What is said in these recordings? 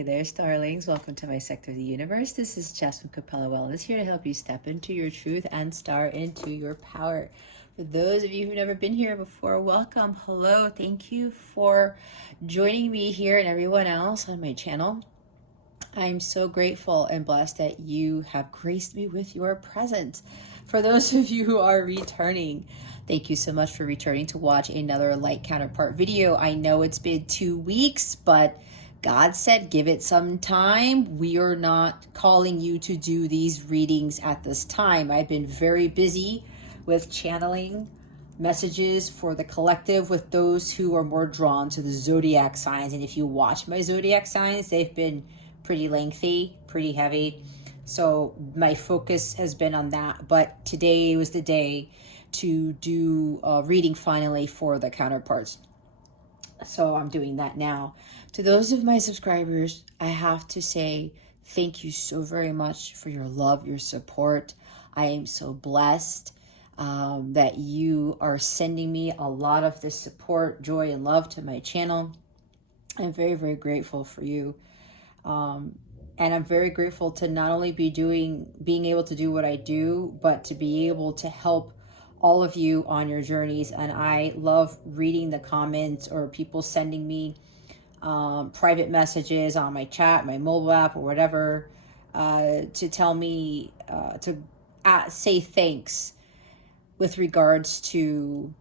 Hey there, starlings. Welcome to my sector of the universe. This is Jasmine Capella Wellness, here to help you step into your truth and star into your power. For those of you who've never been here before, welcome. Hello. Thank you for joining me here and everyone else on my channel. I'm so grateful and blessed that you have graced me with your presence. For those of you who are returning, thank you so much for returning to watch another Light Counterpart video. I know it's been 2 weeks, but God said give it some time. We are not calling you to do these readings at this time. I've been very busy with channeling messages for the collective with those who are more drawn to the zodiac signs. And if you watch my zodiac signs, they've been pretty lengthy, pretty heavy. So my focus has been on that. But today was the day to do a reading finally for the counterparts. So I'm doing that now. To those of my subscribers, I have to say thank you so very much for your love, your support. I am so blessed that you are sending me a lot of this support, joy, and love to my channel. I'm very, very grateful for you. And I'm very grateful to not only being able to do what I do, but to be able to help all of you on your journeys. And I love reading the comments or people sending me private messages on my chat, my mobile app, or whatever, to tell me, to say thanks with regards to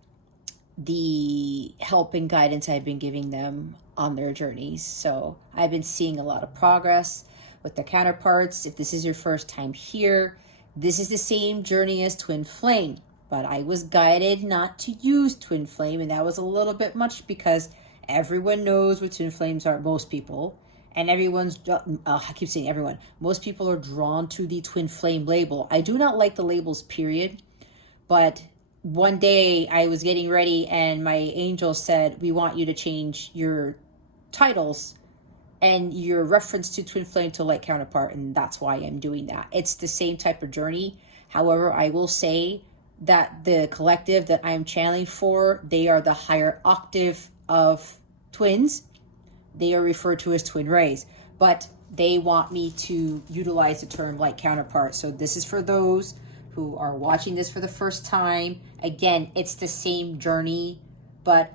the help and guidance I've been giving them on their journeys. So I've been seeing a lot of progress with the counterparts. If this is your first time here, this is the same journey as Twin Flame, but I was guided not to use Twin Flame, and that was a little bit much because everyone knows what Twin Flames are, most people, and I keep saying everyone, most people are drawn to the Twin Flame label. I do not like the labels, period, but one day I was getting ready and my angel said, we want you to change your titles and your reference to Twin Flame to Light Counterpart, and that's why I'm doing that. It's the same type of journey. However, I will say that the collective that I'm channeling for, they are the higher octave of twins. They are referred to as twin rays, but they want me to utilize the term Light Counterpart. So this is for those who are watching this for the first time. Again, it's the same journey, but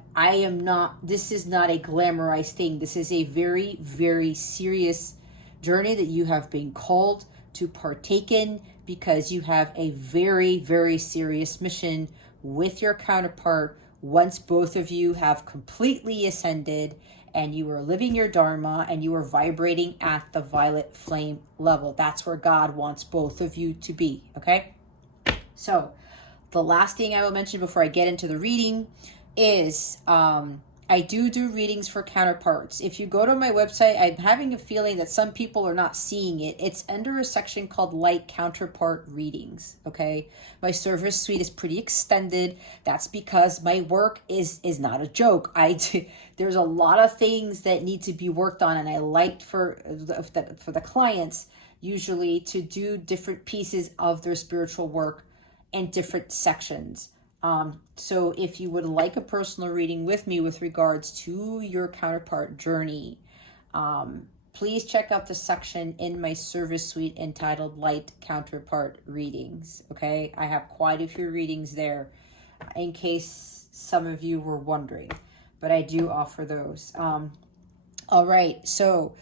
this is not a glamorized thing. This is a very, very serious journey that you have been called to partake in, because you have a very, very serious mission with your counterpart once both of you have completely ascended and you are living your dharma and you are vibrating at the violet flame level. That's where God wants both of you to be, okay? So the last thing I will mention before I get into the reading is I do readings for counterparts. If you go to my website, I'm having a feeling that some people are not seeing it. It's under a section called Light Counterpart Readings, okay? My service suite is pretty extended. That's because my work is not a joke. There's a lot of things that need to be worked on, and I like for the clients usually to do different pieces of their spiritual work in different sections. So if you would like a personal reading with me with regards to your counterpart journey, please check out the section in my service suite entitled Light Counterpart Readings. Okay, I have quite a few readings there in case some of you were wondering, but I do offer those. All right, so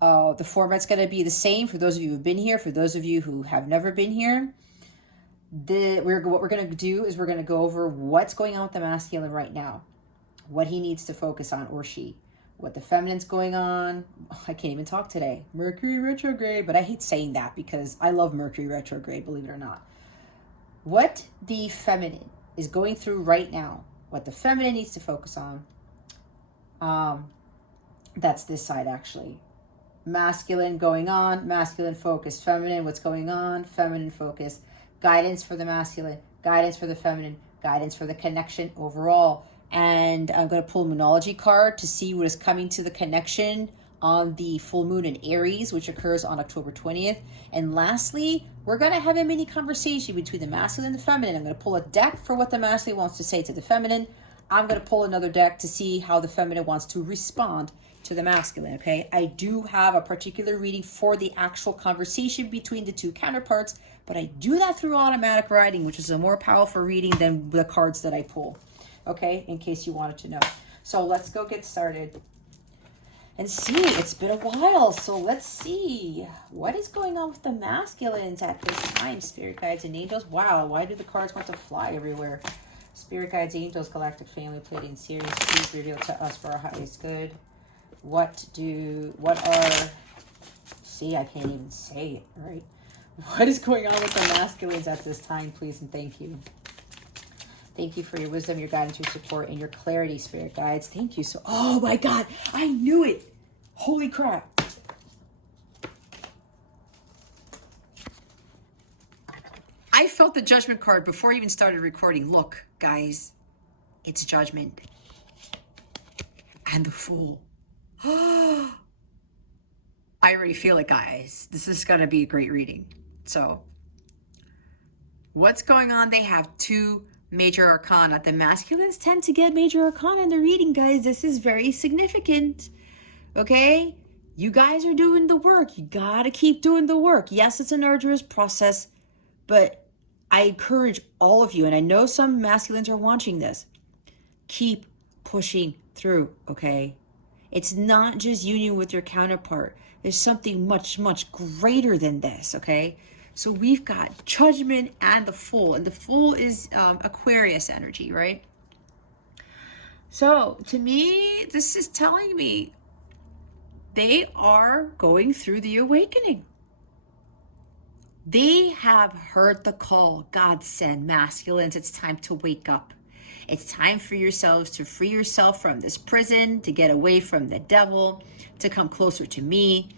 the format's going to be the same for those of you who've been here. For those of you who have never been here, what we're going to do is we're going to go over what's going on with the masculine right now, what he needs to focus on, or she, what the feminine's going on. I can't even talk today. Mercury retrograde, but I hate saying that because I love Mercury retrograde, believe it or not. What the feminine is going through right now, what the feminine needs to focus on, that's this side actually. Masculine going on, masculine focus, feminine, what's going on, feminine focus. Guidance for the masculine, guidance for the feminine, guidance for the connection overall. And I'm going to pull a Moonology card to see what is coming to the connection on the full moon in Aries, which occurs on October 20th. And lastly, we're going to have a mini conversation between the masculine and the feminine. I'm going to pull a deck for what the masculine wants to say to the feminine. I'm going to pull another deck to see how the feminine wants to respond to to the masculine, okay? I do have a particular reading for the actual conversation between the two counterparts, but I do that through automatic writing, which is a more powerful reading than the cards that I pull, okay? In case you wanted to know. So let's go get started and see. It's been a while, so let's see. What is going on with the masculines at this time? Spirit guides and angels. Wow, why do the cards want to fly everywhere? Spirit guides, angels, galactic family, Pleiadian series, please reveal to us for our highest good. See, I can't even say it, right? What is going on with the masculines at this time, please, and thank you. Thank you for your wisdom, your guidance, your support, and your clarity, spirit guides. Thank you. Oh my God, I knew it. Holy crap. I felt the judgment card before I even started recording. Look, guys, it's judgment. And the fool. I already feel it, guys. This is going to be a great reading. So, what's going on? They have two major arcana. The masculines tend to get major arcana in the reading, guys. This is very significant. Okay? You guys are doing the work. You got to keep doing the work. Yes, it's an arduous process, but I encourage all of you, and I know some masculines are watching this, keep pushing through, okay? It's not just union with your counterpart. There's something much, much greater than this, okay? So we've got judgment and the fool. And the fool is Aquarius energy, right? So to me, this is telling me they are going through the awakening. They have heard the call. God sent masculines. It's time to wake up. It's time for yourselves to free yourself from this prison, to get away from the devil, to come closer to me,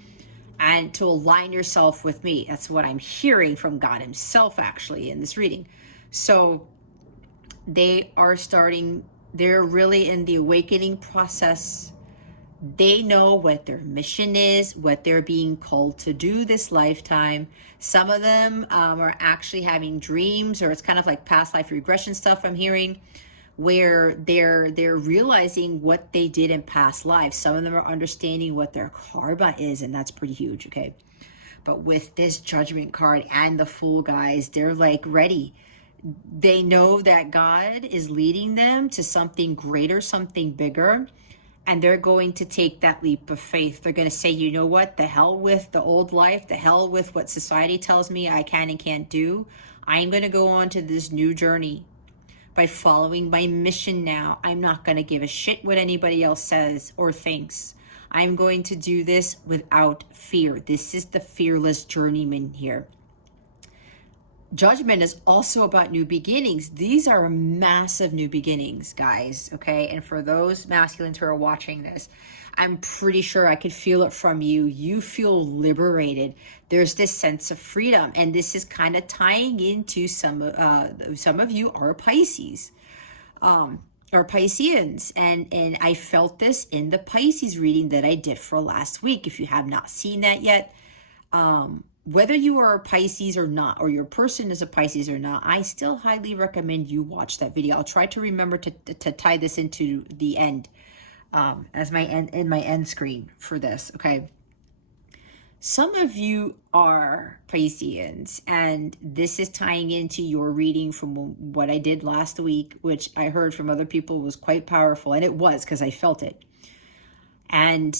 and to align yourself with me. That's what I'm hearing from God himself, actually, in this reading. So they are starting, they're really in the awakening process. They know what their mission is, what they're being called to do this lifetime. Some of them are actually having dreams, or it's kind of like past life regression stuff I'm hearing, where they're realizing what they did in past lives. Some of them are understanding what their karma is, and that's pretty huge, okay? But with this judgment card and the fool, guys, they're like ready. They know that God is leading them to something greater, something bigger, and they're going to take that leap of faith. They're going to say, you know what, the hell with the old life, the hell with what society tells me I can and can't do. I'm going to go on to this new journey by following my mission now. I'm not going to give a shit what anybody else says or thinks. I'm going to do this without fear. This is the fearless journeyman here. Judgment is also about new beginnings. These are massive new beginnings, guys, okay? And for those masculines who are watching this, I'm pretty sure I could feel it from you. You feel liberated. There's this sense of freedom. And this is kind of tying into some of you are Pisces, or Pisceans. And I felt this in the Pisces reading that I did for last week. If you have not seen that yet, whether you are a Pisces or not, or your person is a Pisces or not, I still highly recommend you watch that video. I'll try to remember to tie this into the end, as my end screen for this, okay? Some of you are Pisceans, and this is tying into your reading from what I did last week, which I heard from other people was quite powerful, and it was because I felt it. And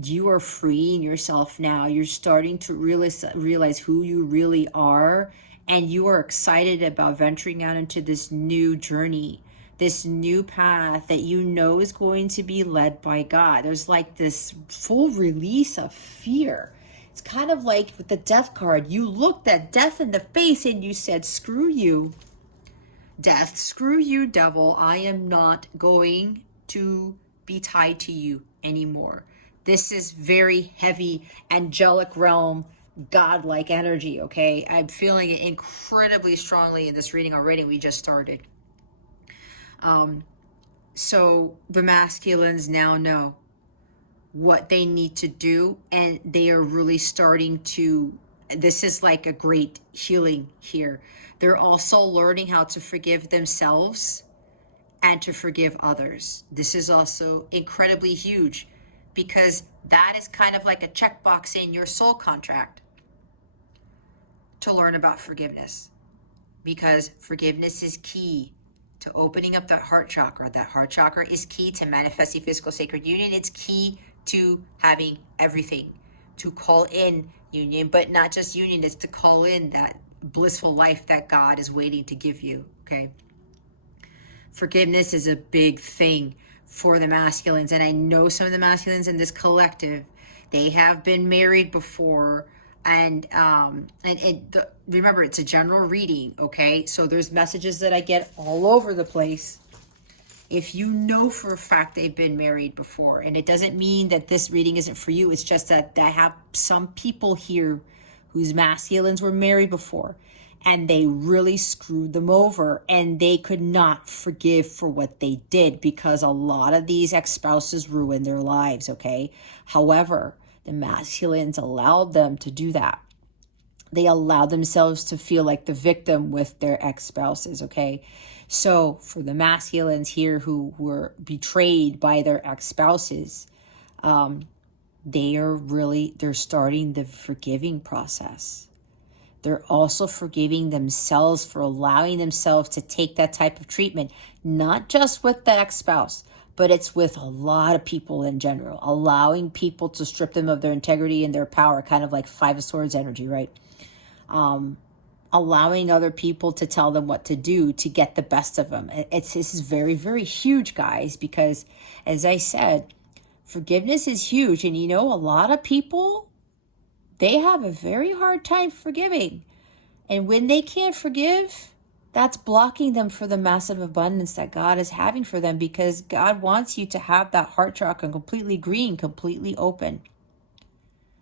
you are freeing yourself now. You're starting to realize who you really are, and you are excited about venturing out into this new journey, this new path that you know is going to be led by God. There's like this full release of fear. It's kind of like with the death card. You looked at death in the face and you said, screw you, death, screw you, devil. I am not going to be tied to you anymore. This is very heavy, angelic realm, godlike energy, okay? I'm feeling it incredibly strongly in this reading already. We just started. So the masculines now know what they need to do, and they are really starting to, this is like a great healing here. They're also learning how to forgive themselves and to forgive others. This is also incredibly huge. because that is kind of like a checkbox in your soul contract to learn about forgiveness, because forgiveness is key to opening up that heart chakra. That heart chakra is key to manifesting physical sacred union. It's key to having everything, to call in union, but not just union, it's to call in that blissful life that God is waiting to give you, okay? Forgiveness is a big thing for the masculines, and I know some of the masculines in this collective, they have been married before, and remember, it's a general reading, okay? So there's messages that I get all over the place. If you know for a fact they've been married before, and it doesn't mean that this reading isn't for you, it's just that I have some people here whose masculines were married before, and they really screwed them over, and they could not forgive for what they did, because a lot of these ex-spouses ruined their lives, okay? However, the masculines allowed them to do that. They allowed themselves to feel like the victim with their ex-spouses, okay? So for the masculines here who were betrayed by their ex-spouses, they're starting the forgiving process. They're also forgiving themselves for allowing themselves to take that type of treatment, not just with the ex-spouse, but it's with a lot of people in general, allowing people to strip them of their integrity and their power, kind of like Five of Swords energy, right? Allowing other people to tell them what to do to get the best of them. This is very, very huge, guys, because as I said, forgiveness is huge. And a lot of people, they have a very hard time forgiving. And when they can't forgive, that's blocking them for the massive abundance that God is having for them, because God wants you to have that heart chakra completely green, completely open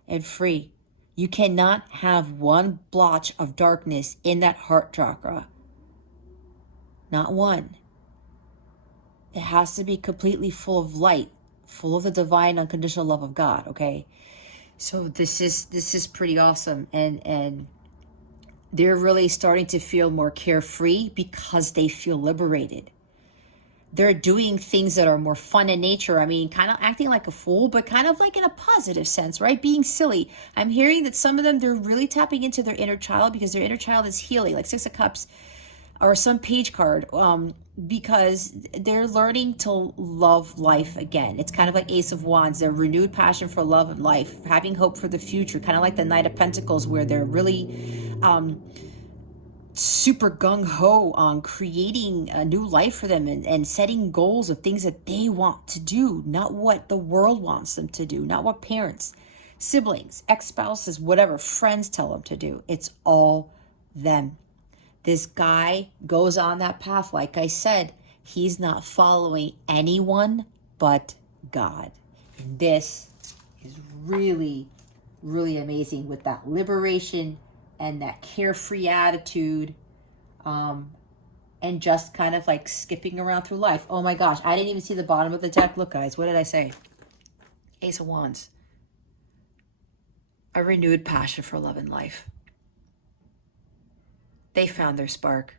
and free. You cannot have one blotch of darkness in that heart chakra. Not one. It has to be completely full of light, full of the divine unconditional love of God, okay? So this is pretty awesome, and they're really starting to feel more carefree because they feel liberated. They're doing things that are more fun in nature. I mean, kind of acting like a fool, but kind of like in a positive sense, right? Being silly. I'm hearing that some of them, they're really tapping into their inner child, because their inner child is healing, like Six of Cups or some page card, because they're learning to love life again. It's kind of like Ace of Wands, their renewed passion for love and life, having hope for the future, kind of like the Knight of Pentacles, where they're really super gung-ho on creating a new life for them, and setting goals of things that they want to do, not what the world wants them to do, not what parents, siblings, ex-spouses, whatever, friends tell them to do. It's all them. This guy goes on that path. Like I said, he's not following anyone but God. And this is really, really amazing, with that liberation and that carefree attitude, and just kind of like skipping around through life. Oh my gosh, I didn't even see the bottom of the deck. Look, guys, what did I say? Ace of Wands. A renewed passion for love and life. They found their spark.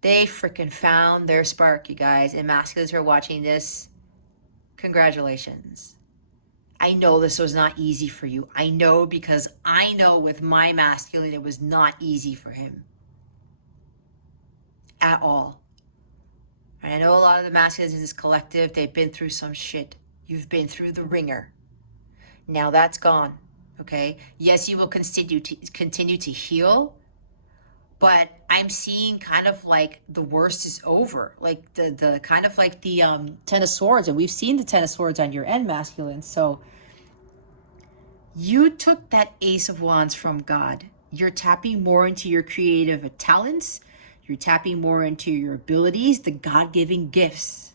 They freaking found their spark, you guys. And masculines who are watching this, congratulations. I know this was not easy for you. I know, because I know with my masculine, it was not easy for him at all. And I know a lot of the masculines in this collective, they've been through some shit. You've been through the ringer. Now that's gone, okay? Yes, you will continue to heal, but I'm seeing kind of like the worst is over. Like the kind of like the Ten of Swords, and we've seen the Ten of Swords on your end, masculine. So you took that Ace of Wands from God. You're tapping more into your creative talents. You're tapping more into your abilities, the God-given gifts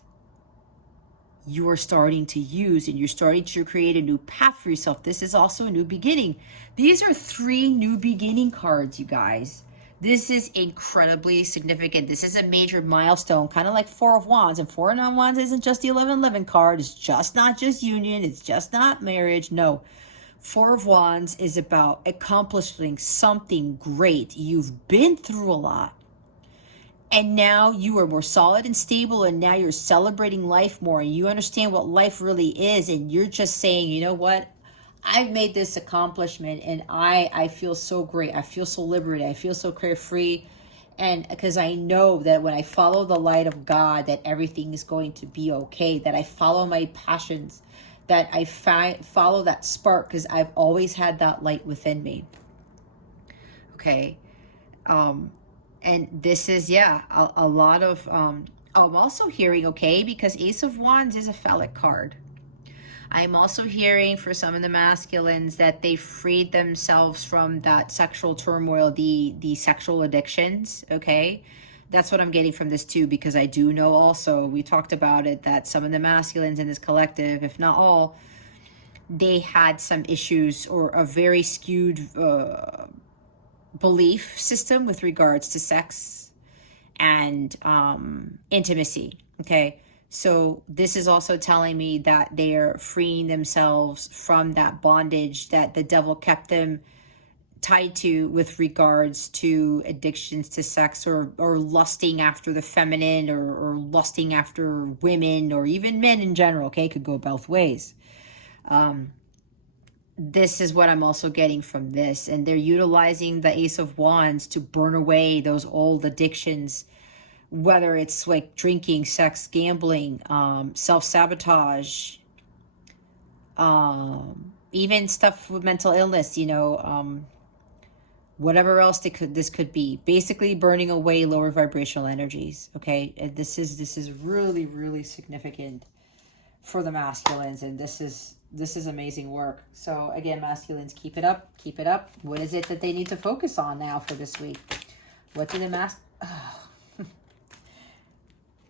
you are starting to use, and you're starting to create a new path for yourself. This is also a new beginning. These are 3 new beginning cards, you guys. This is incredibly significant. This is a major milestone, kind of like Four of Wands. And Four of Wands isn't just the 11-11 card. It's just not just union. It's just not marriage. No. Four of Wands is about accomplishing something great. You've been through a lot, And now you are more solid and stable, and now you're celebrating life more, and you understand what life really is, and you're just saying, you know what, I've made this accomplishment, and I feel so great, I feel so liberated, I feel so carefree. And because I know that when I follow the light of God, that everything is going to be okay, that I follow my passions, that I follow that spark, because I've always had that light within me. Okay. And this is, yeah, a lot of, I'm also hearing, okay, because Ace of Wands is a phallic card. I'm also hearing for some of the masculines that they freed themselves from that sexual turmoil, the sexual addictions, okay? That's what I'm getting from this too, because I do know also, we talked about it, that some of the masculines in this collective, if not all, they had some issues or a very skewed belief system with regards to sex and intimacy, okay? So this is also telling me that they are freeing themselves from that bondage that the devil kept them tied to with regards to addictions to sex, or lusting after the feminine, or lusting after women, or even men in general, okay? Could go both ways. This is what I'm also getting from this. And they're utilizing the Ace of Wands to burn away those old addictions, whether it's like drinking, sex, gambling, self-sabotage, even stuff with mental illness, you know, whatever else this could be. Basically burning away lower vibrational energies, okay? And this is really, really significant for the masculines, and this is amazing work. So again, masculines, keep it up, keep it up. What is it that they need to focus on now for this week? What do the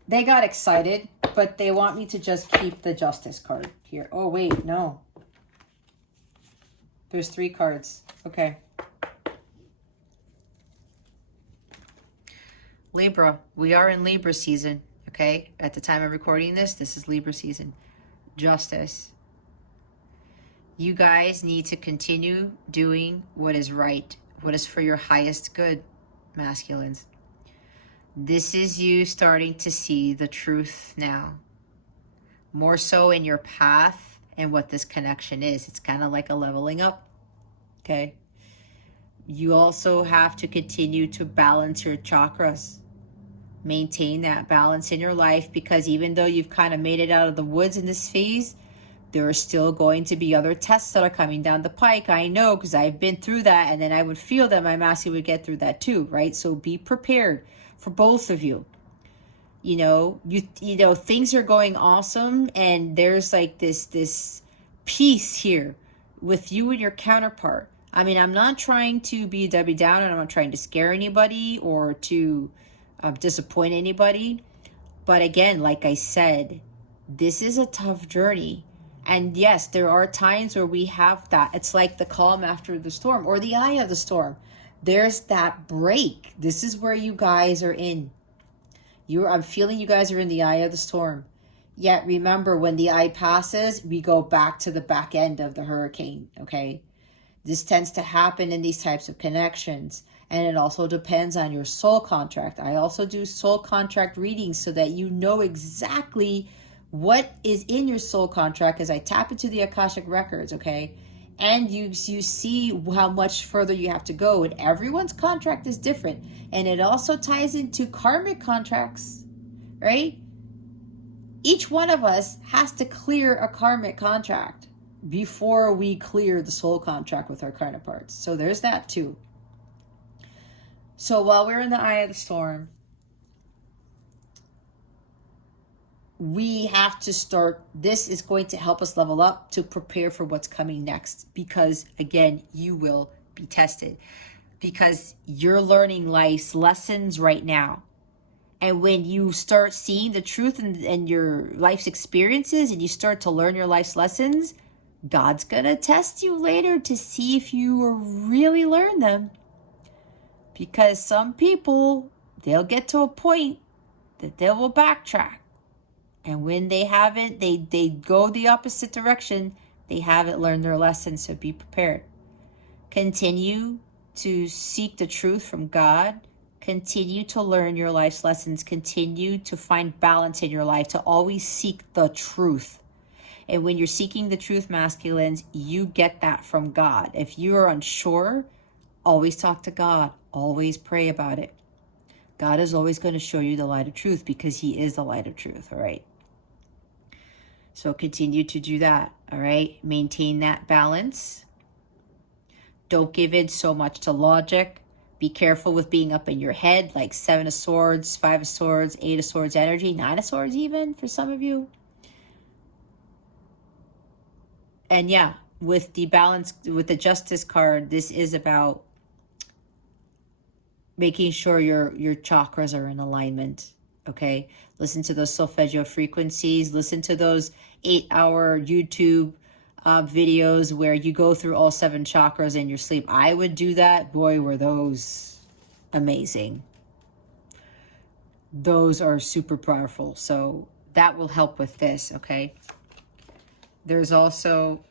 they got excited, but they want me to just keep the Justice card here. Oh wait, no, there's 3 cards. Okay. Libra, we are in Libra season, okay? At the time of recording this is Libra season. Justice. You guys need to continue doing what is right, what is for your highest good, masculines. This is you starting to see the truth now, more so in your path and what this connection is. It's kind of like a leveling up, okay? You also have to continue to balance your chakras. Maintain that balance in your life, because even though you've kind of made it out of the woods in this phase, there are still going to be other tests that are coming down the pike. I know, because I've been through that, and then I would feel that my masculine would get through that too, right? So be prepared for both of you. You know, you know, things are going awesome, and there's like this peace here with you and your counterpart. I mean, I'm not trying to be a Debbie Downer, and I'm not trying to scare anybody or to disappoint anybody. But again, like I said, this is a tough journey. And yes, there are times where we have that. It's like the calm after the storm, or the eye of the storm. There's that break. This is where you guys are in. I'm feeling you guys are in the eye of the storm. Yet remember, when the eye passes, we go back to the back end of the hurricane, okay? This tends to happen in these types of connections. And it also depends on your soul contract. I also do soul contract readings so that you know exactly what is in your soul contract, as I tap into the Akashic records, okay? And you see how much further you have to go. And everyone's contract is different. And it also ties into karmic contracts, right? Each one of us has to clear a karmic contract before we clear the soul contract with our counterparts. So there's that too. So while we're in the eye of the storm, we have to start. This is going to help us level up to prepare for what's coming next. Because again, you will be tested. Because you're learning life's lessons right now. And when you start seeing the truth in your life's experiences, and you start to learn your life's lessons, God's going to test you later to see if you really learn them. Because some people, they'll get to a point that they will backtrack. And when they haven't, they go the opposite direction. They haven't learned their lesson, so be prepared. Continue to seek the truth from God Continue to learn your life's lessons. Continue to find balance in your life, to always seek the truth. And when you're seeking the truth, masculines, you get that from God. If you are unsure, always talk to God. Always pray about it. God is always going to show you the light of truth because he is the light of truth, all right? So continue to do that, all right? Maintain that balance. Don't give in so much to logic. Be careful with being up in your head, like 7 of Swords, 5 of Swords, 8 of Swords energy, 9 of Swords even for some of you. And yeah, with the balance, with the Justice card, this is about making sure your chakras are in alignment, okay? Listen to those solfeggio frequencies. Listen to those 8-hour YouTube videos where you go through all 7 chakras in your sleep. I would do that. Boy, were those amazing. Those are super powerful. So that will help with this, okay? There's also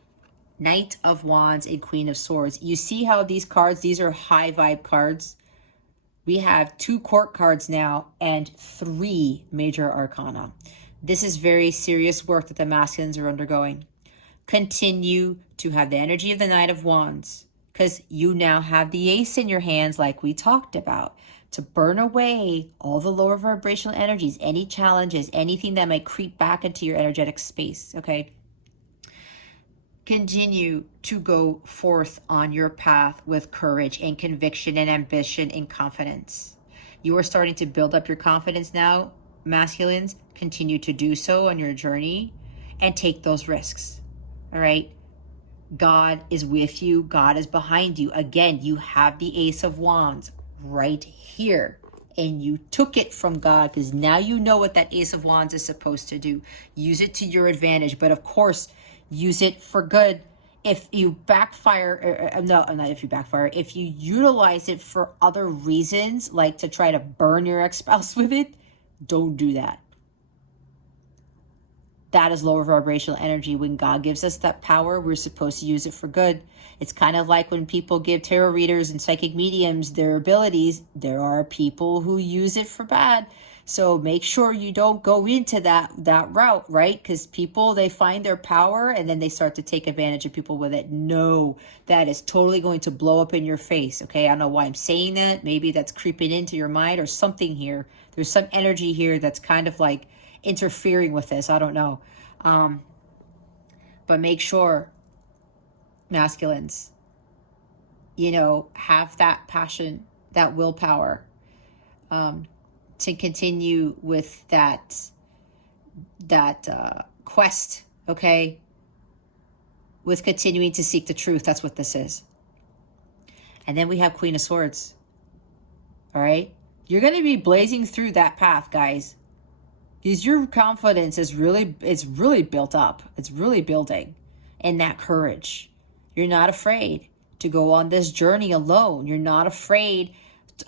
Knight of Wands and Queen of Swords. You see how these cards, these are high vibe cards. We have 2 court cards now and 3 major arcana. This is very serious work that the masculines are undergoing. Continue to have the energy of the Knight of Wands because you now have the Ace in your hands like we talked about to burn away all the lower vibrational energies, any challenges, anything that might creep back into your energetic space, okay? Continue to go forth on your path with courage and conviction and ambition and confidence. You are starting to build up your confidence now, masculines. Continue to do so on your journey and take those risks, all right? God is with you. God is behind you. Again, you have the Ace of Wands right here. And you took it from God because now you know what that Ace of Wands is supposed to do. Use it to your advantage. But of course, use it for good. If you backfire, no, not if you backfire, if you utilize it for other reasons, like to try to burn your ex-spouse with it, don't do that. That is lower vibrational energy. When God gives us that power, we're supposed to use it for good. It's kind of like when people give tarot readers and psychic mediums their abilities, there are people who use it for bad. So make sure you don't go into that route, right? Because people, they find their power and then they start to take advantage of people with it. No, that is totally going to blow up in your face, okay? I don't know why I'm saying that. Maybe that's creeping into your mind or something here. There's some energy here that's kind of like interfering with this. I don't know. But make sure, masculines, you know, have that passion, that willpower, to continue with that quest, okay? With continuing to seek the truth. That's what this is. And then we have Queen of Swords. All right? You're going to be blazing through that path, guys. Because your confidence is it's really built up. It's really building. And that courage. You're not afraid to go on this journey alone. You're not afraid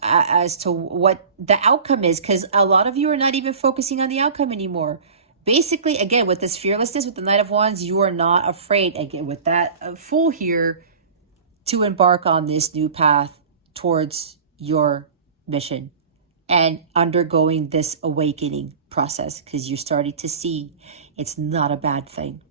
as to what the outcome is, because a lot of you are not even focusing on the outcome anymore. Basically, again, with this fearlessness, with the Knight of Wands, you are not afraid, again, with that Fool here, to embark on this new path towards your mission and undergoing this awakening process, because you're starting to see it's not a bad thing.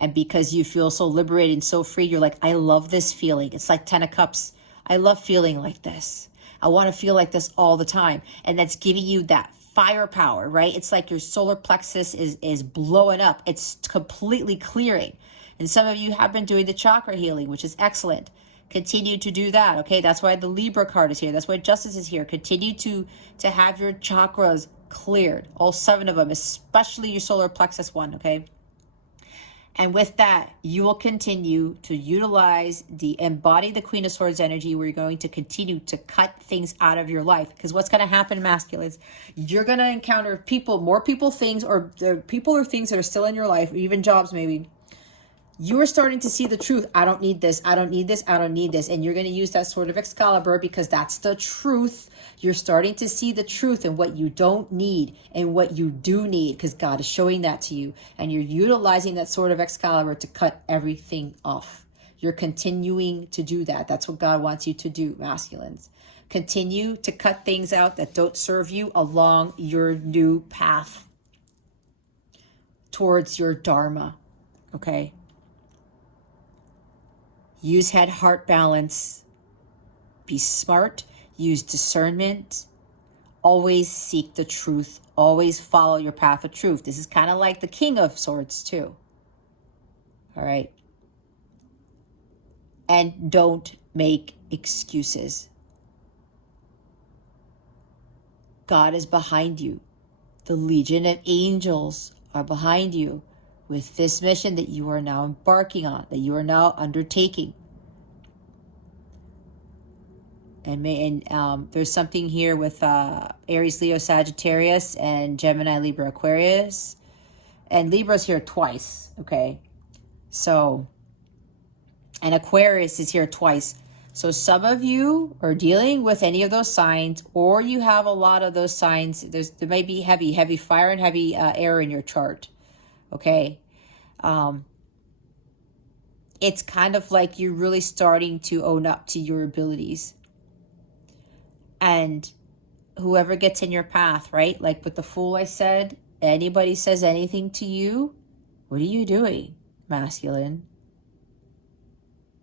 And because you feel so liberated and so free, you're like, I love this feeling. It's like 10 of Cups. I love feeling like this. I want to feel like this all the time. And that's giving you that firepower, right? It's like your solar plexus is blowing up. It's completely clearing. And some of you have been doing the chakra healing, which is excellent. Continue to do that, okay? That's why the Libra card is here. That's why Justice is here. Continue to have your chakras cleared, all 7 of them, especially your solar plexus one, okay? And with that, you will continue to utilize embody the Queen of Swords energy, where you're going to continue to cut things out of your life. Because what's going to happen, masculines, you're going to encounter more people, things, or the people or things that are still in your life, or even jobs maybe. You are starting to see the truth. I don't need this. I don't need this. I don't need this. And you're going to use that Sword of Excalibur because that's the truth. You're starting to see the truth and what you don't need and what you do need, because God is showing that to you. And you're utilizing that Sword of Excalibur to cut everything off. You're continuing to do that. That's what God wants you to do, masculines. Continue to cut things out that don't serve you along your new path towards your Dharma, okay? Use head-heart balance. Be smart. Use discernment. Always seek the truth. Always follow your path of truth. This is kind of like the King of Swords too. All right? And don't make excuses. God is behind you. The legion of angels are behind you with this mission that you are now embarking on, that you are now undertaking. And there's something here with Aries, Leo, Sagittarius, and Gemini, Libra, Aquarius. And Libra's here twice, okay? So, and Aquarius is here twice. So some of you are dealing with any of those signs, or you have a lot of those signs. There may be heavy fire and heavy air in your chart, okay? It's kind of like you're really starting to own up to your abilities. And whoever gets in your path, right? Like with the Fool I said, anybody says anything to you, what are you doing, masculine?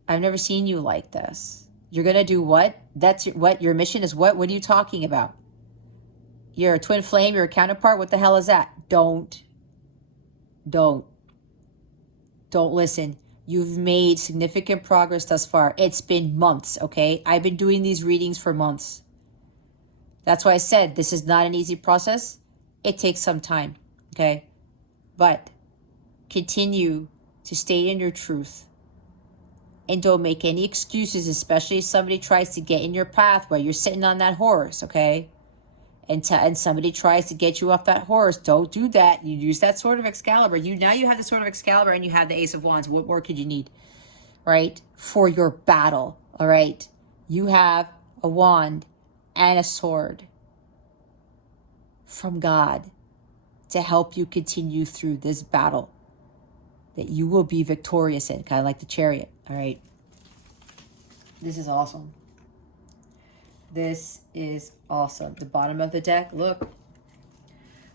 I've never seen you like this. You're going to do what? That's what? Your mission is what? What are you talking about? You're a twin flame, you're a counterpart. What the hell is that? Don't listen. You've made significant progress thus far. It's been months, okay? I've been doing these readings for months. That's why I said this is not an easy process. It takes some time, okay? But continue to stay in your truth. And don't make any excuses, especially if somebody tries to get in your path while you're sitting on that horse, okay? And somebody tries to get you off that horse. Don't do that. You use that Sword of Excalibur. Now you have the Sword of Excalibur and you have the Ace of Wands. What more could you need, right? For your battle, all right? You have a wand and a sword from God to help you continue through this battle that you will be victorious in, kind of like the Chariot, all right? This is awesome. This is awesome. The bottom of the deck, look.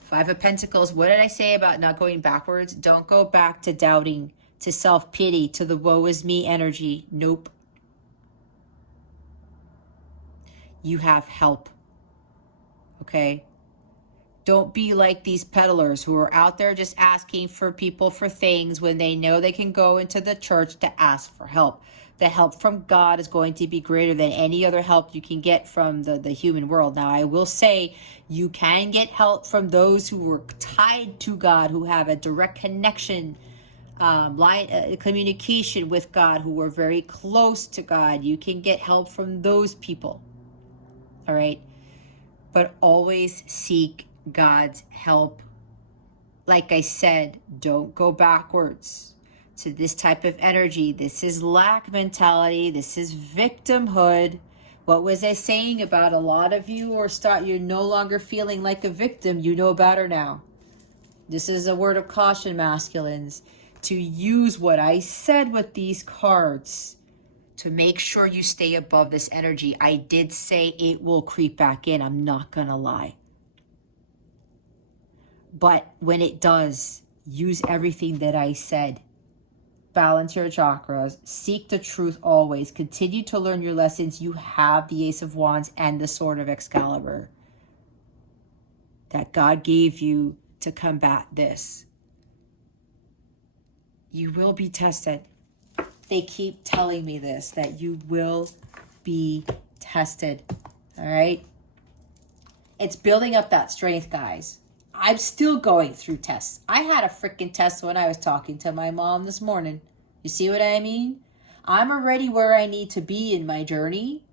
Five of Pentacles. What did I say about not going backwards? Don't go back to doubting, to self-pity, to the woe is me energy. Nope. You have help, okay? Don't be like these peddlers who are out there just asking for people for things when they know they can go into the church to ask for help. The help from God is going to be greater than any other help you can get from the human world. Now, I will say you can get help from those who are tied to God, who have a direct connection, communication with God, who are very close to God. You can get help from those people. All right. But always seek God's help. Like I said, don't go backwards to this type of energy. This is lack mentality. This is victimhood. What was I saying about a lot of you you're no longer feeling like a victim? You know better now. This is a word of caution, masculines, to use what I said with these cards to make sure you stay above this energy. I did say it will creep back in. I'm not going to lie. But when it does, use everything that I said. Balance your chakras. Seek the truth always. Continue to learn your lessons. You have the Ace of Wands and the Sword of Excalibur that God gave you to combat this. You will be tested. They keep telling me this, that you will be tested. All right? It's building up that strength, guys. I'm still going through tests. I had a freaking test when I was talking to my mom this morning. You see what I mean? I'm already where I need to be in my journey.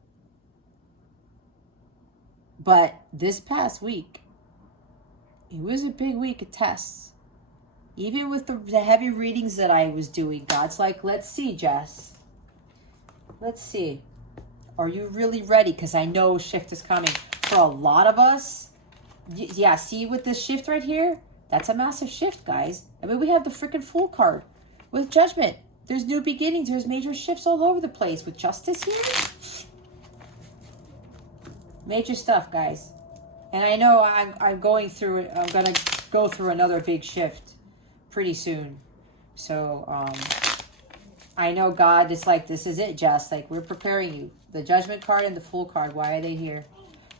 But this past week, it was a big week of tests. Even with the heavy readings that I was doing, God's like, let's see, Jess. Let's see. Are you really ready? Because I know shift is coming. For a lot of us, yeah, see with this shift right here? That's a massive shift, guys. I mean, we have the freaking Fool card with Judgment. There's new beginnings. There's major shifts all over the place. With Justice here, Major stuff, guys. And I know I'm going through it. I'm going to go through another big shift pretty soon. So, I know God is like, this is it, Jess. Like, we're preparing you. The Judgment card and the Fool card. Why are they here?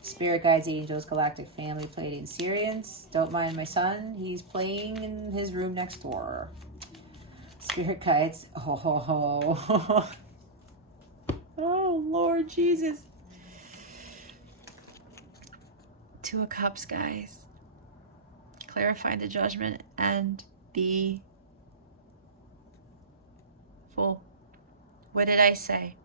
Spirit guides, angels, galactic family, Pleiadian Syrians. Don't mind my son. He's playing in his room next door. Spirit guides. Oh, oh Lord Jesus. Two of Cups, guys. Clarifying the Judgment and the Fool. What did I say?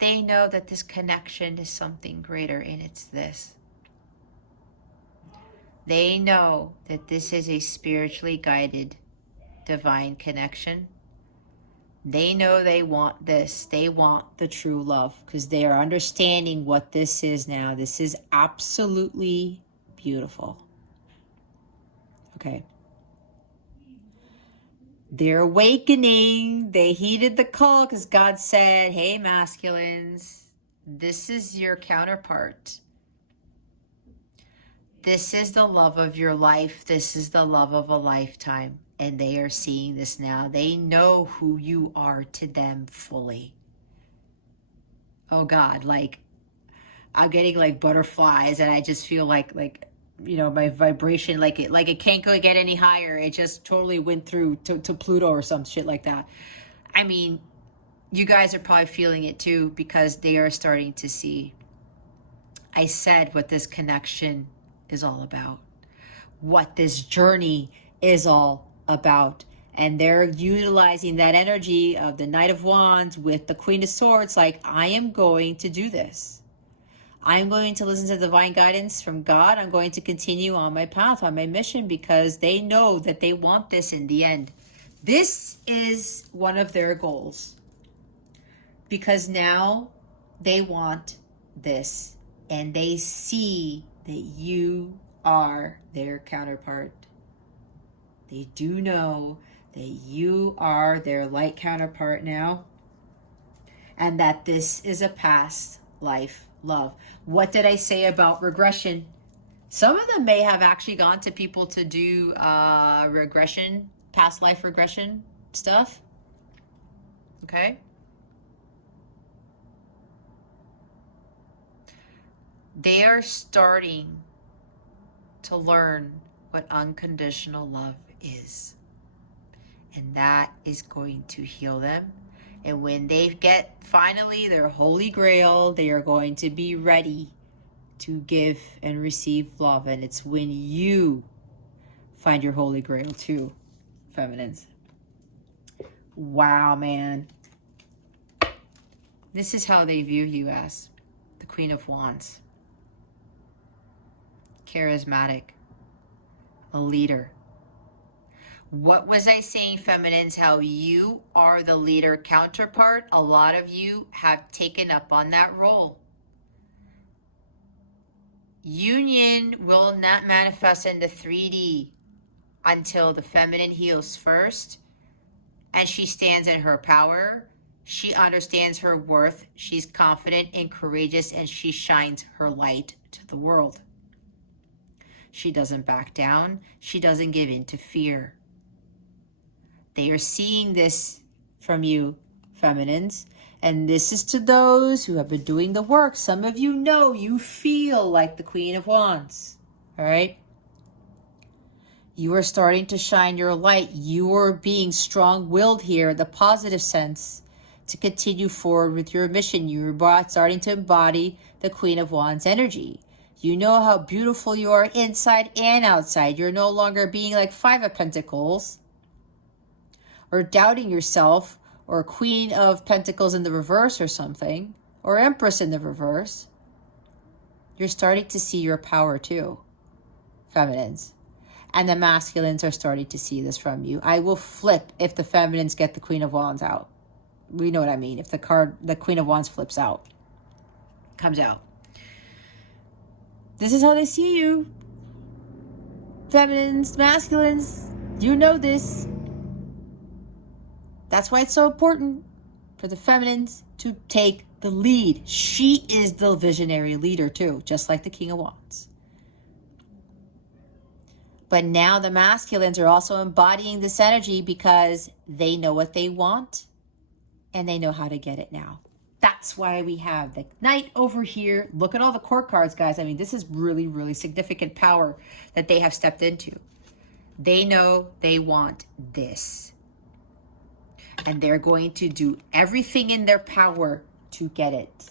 They know that this connection is something greater, and it's this. They know that this is a spiritually guided divine connection. They know they want this. They want the true love because they are understanding what this is now. This is absolutely beautiful. Okay. They're awakening. They heeded the call because God said, hey, masculines, this is your counterpart. This is the love of your life. This is the love of a lifetime. And they are seeing this now. They know who you are to them fully. Oh God, like I'm getting like butterflies and I just feel like you know, my vibration, like it can't go get any higher. It just totally went through to Pluto or some shit like that. I mean, you guys are probably feeling it too because they are starting to see. I said what this connection is all about, what this journey is all about. And they're utilizing that energy of the Knight of Wands with the Queen of Swords. Like, I am going to do this. I'm going to listen to divine guidance from God. I'm going to continue on my path, on my mission, because they know that they want this in the end. This is one of their goals. Because now they want this. And they see that you are their counterpart. They do know that you are their light counterpart now. And that this is a past life love. What did I say about regression? Some of them may have actually gone to people to do regression, past life regression stuff. Okay. They are starting to learn what unconditional love is. And that is going to heal them. And when they get finally their holy grail, they are going to be ready to give and receive love. And it's when you find your holy grail too, feminines. Wow, man. This is how they view you as the Queen of Wands. Charismatic. A leader. What was I saying, feminines? How you are the leader counterpart. A lot of you have taken up on that role. Union will not manifest into 3D until the feminine heals first and she stands in her power. She understands her worth. She's confident and courageous, and she shines her light to the world. She doesn't back down. She doesn't give in to fear. They are seeing this from you, feminines. And this is to those who have been doing the work. Some of you know, you feel like the Queen of Wands. All right? You are starting to shine your light. You are being strong-willed here in the positive sense to continue forward with your mission. You're starting to embody the Queen of Wands energy. You know how beautiful you are inside and outside. You're no longer being like Five of Pentacles, or doubting yourself, or Queen of Pentacles in the reverse or something, or Empress in the reverse. You're starting to see your power too, feminines. And the masculines are starting to see this from you. I will flip if the feminines get the Queen of Wands out. We know what I mean. If the card, the Queen of Wands flips out, comes out. This is how they see you. Feminines, masculines, you know this. That's why it's so important for the feminines to take the lead. She is the visionary leader too, just like the King of Wands. But now the masculines are also embodying this energy because they know what they want and they know how to get it now. That's why we have the Knight over here. Look at all the court cards, guys. I mean, this is really, really significant power that they have stepped into. They know they want this. And they're going to do everything in their power to get it.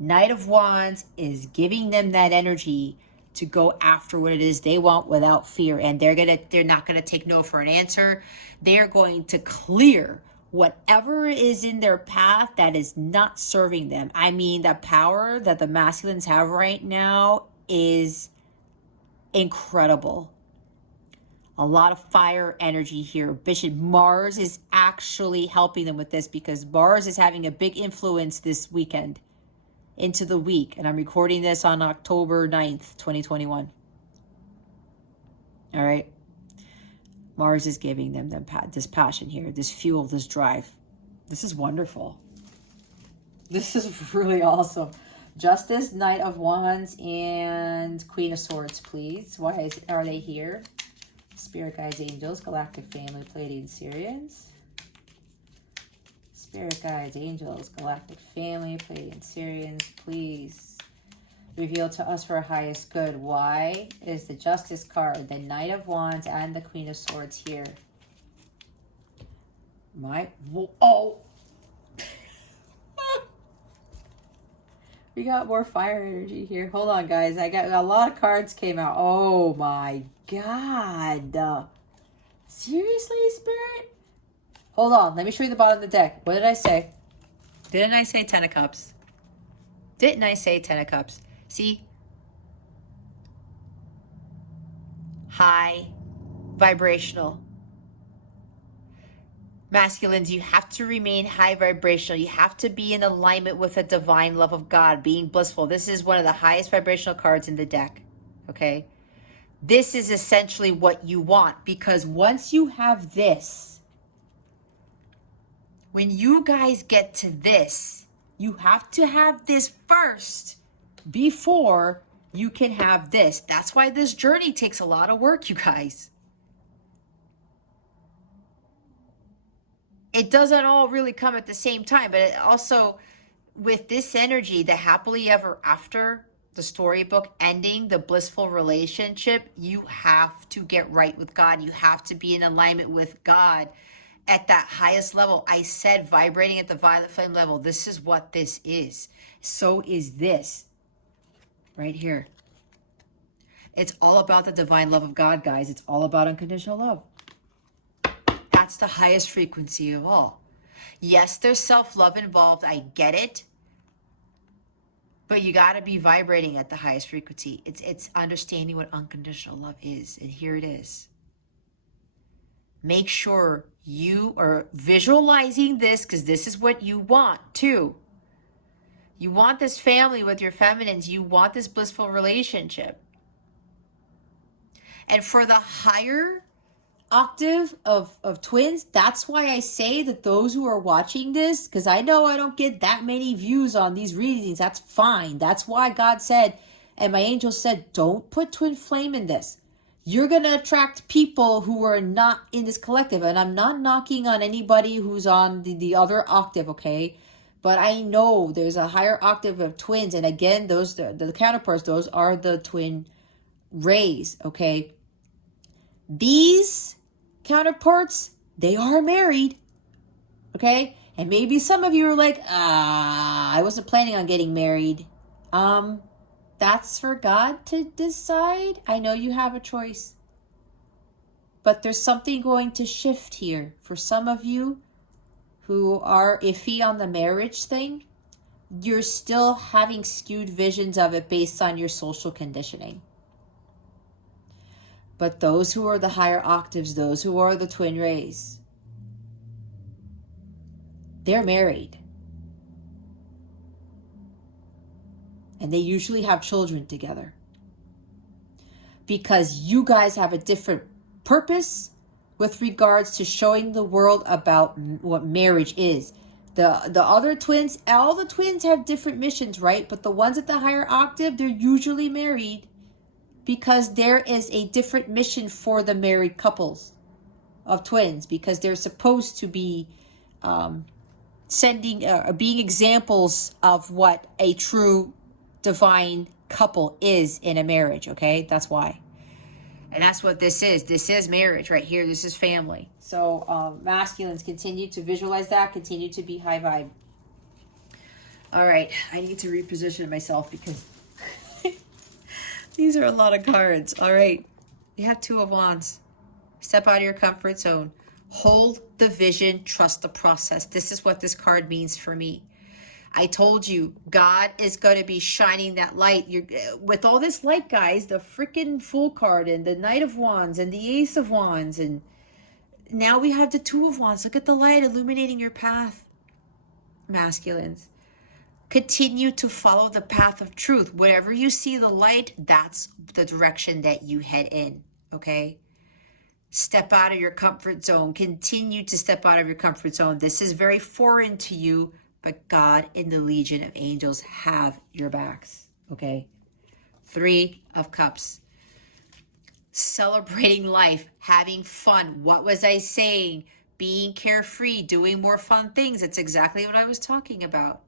Knight of Wands is giving them that energy to go after what it is they want without fear. And they're not gonna take no for an answer. They're going to clear whatever is in their path that is not serving them. I mean, the power that the masculines have right now is incredible. A lot of fire energy here. Bishop Mars is actually helping them with this because Mars is having a big influence this weekend into the week. And I'm recording this on October 9th, 2021. All right. Mars is giving them this passion here, this fuel, this drive. This is wonderful. This is really awesome. Justice, Knight of Wands, and Queen of Swords, please. Why are they here? Spirit Guides, Angels, Galactic Family, Pleiadian, Sirians. Spirit Guides, Angels, Galactic Family, Pleiadian, Sirians, please reveal to us for our highest good. Why is the Justice card, the Knight of Wands, and the Queen of Swords here? We got more fire energy here. Hold on, guys. I got a lot of cards came out. Oh my God. Seriously, Spirit? Hold on. Let me show you the bottom of the deck. What did I say? Didn't I say 10 of Cups? Didn't I say 10 of Cups? See? High vibrational. Masculines, you have to remain high vibrational. You have to be in alignment with the divine love of God, being blissful. This is one of the highest vibrational cards in the deck. Okay? This is essentially what you want, because once you have this, when you guys get to this, you have to have this first before you can have this. That's why this journey takes a lot of work, you guys. It doesn't all really come at the same time, but it also, with this energy, the happily ever after, the storybook ending, the blissful relationship, you have to get right with God. You have to be in alignment with God at that highest level. I said vibrating at the violet flame level. This is what this is. So is this right here. It's all about the divine love of God, guys. It's all about unconditional love. That's the highest frequency of all. Yes, there's self-love involved. I get it. But you got to be vibrating at the highest frequency. It's understanding what unconditional love is. And here it is. Make sure you are visualizing this, because this is what you want too. You want this family with your feminines. You want this blissful relationship. And for the higher octave of twins, that's why I say that those who are watching this, because I know I don't get that many views on these readings, that's fine. That's why God said, and my angel said, don't put twin flame in this. You're going to attract people who are not in this collective. And I'm not knocking on anybody who's on the other octave, okay? But I know there's a higher octave of twins. And again, those the counterparts, those are the twin rays, okay? These counterparts, they are married, okay? And maybe some of you are like, I wasn't planning on getting married. That's for God to decide. I know you have a choice. But there's something going to shift here. For some of you who are iffy on the marriage thing, you're still having skewed visions of it based on your social conditioning. But those who are the higher octaves, those who are the twin rays, they're married. And they usually have children together. Because you guys have a different purpose with regards to showing the world about what marriage is. The other twins, all the twins have different missions, right? But the ones at the higher octave, they're usually married because there is a different mission for the married couples of twins, because they're supposed to be being examples of what a true divine couple is in a marriage. Okay, that's why. And that's what this is. This is marriage right here. This is family. So masculines, continue to visualize that. Continue to be high vibe. All right. I need to reposition myself because these are a lot of cards. All right. You have Two of Wands. Step out of your comfort zone. Hold the vision. Trust the process. This is what this card means for me. I told you, God is going to be shining that light. With all this light, guys, the freaking Fool card and the Knight of Wands and the Ace of Wands. And now we have the Two of Wands. Look at the light illuminating your path, masculines. Continue to follow the path of truth. Wherever you see the light, that's the direction that you head in, okay? Step out of your comfort zone. Continue to step out of your comfort zone. This is very foreign to you, but God and the Legion of Angels have your backs, okay? Three of Cups. Celebrating life, having fun. What was I saying? Being carefree, doing more fun things. It's exactly what I was talking about.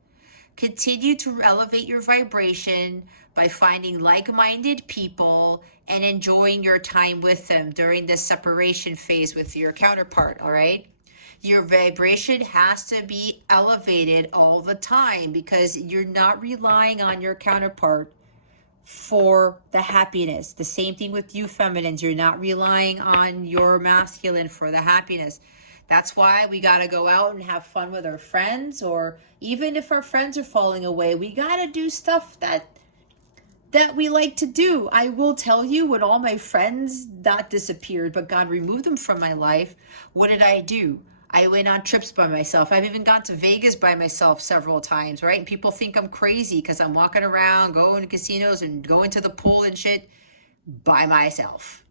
Continue to elevate your vibration by finding like-minded people and enjoying your time with them during this separation phase with your counterpart, all right? Your vibration has to be elevated all the time because you're not relying on your counterpart for the happiness. The same thing with you feminines. You're not relying on your masculine for the happiness. That's why we got to go out and have fun with our friends, or even if our friends are falling away, we got to do stuff that we like to do. I will tell you, when all my friends not disappeared, but God removed them from my life, what did I do? I went on trips by myself. I've even gone to Vegas by myself several times, right? And people think I'm crazy because I'm walking around, going to casinos and going to the pool and shit by myself.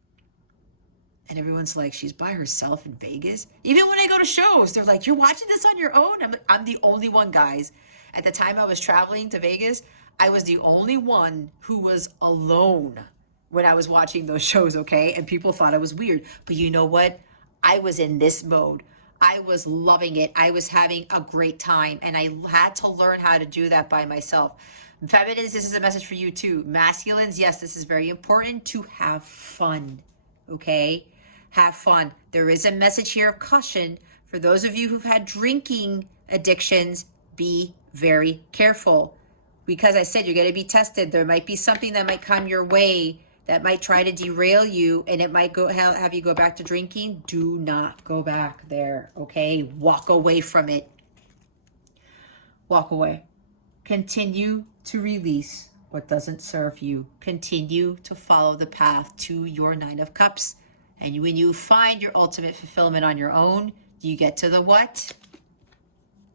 And everyone's like, she's by herself in Vegas? Even when I go to shows, they're like, you're watching this on your own? I'm the only one, guys. At the time I was traveling to Vegas, I was the only one who was alone when I was watching those shows, okay? And people thought I was weird. But you know what? I was in this mode. I was loving it. I was having a great time. And I had to learn how to do that by myself. Feminines, this is a message for you too. Masculines, yes, this is very important to have fun, okay? Have fun. There is a message here of caution for those of you who've had drinking addictions. Be very careful, because I said you're going to be tested. There might be something that might come your way that might try to derail you, and it might go have you go back to drinking. Do not go back there, okay? Walk away from it. Walk away. Continue to release what doesn't serve you. Continue to follow the path to your Nine of Cups. And when you find your ultimate fulfillment on your own, you get to the what?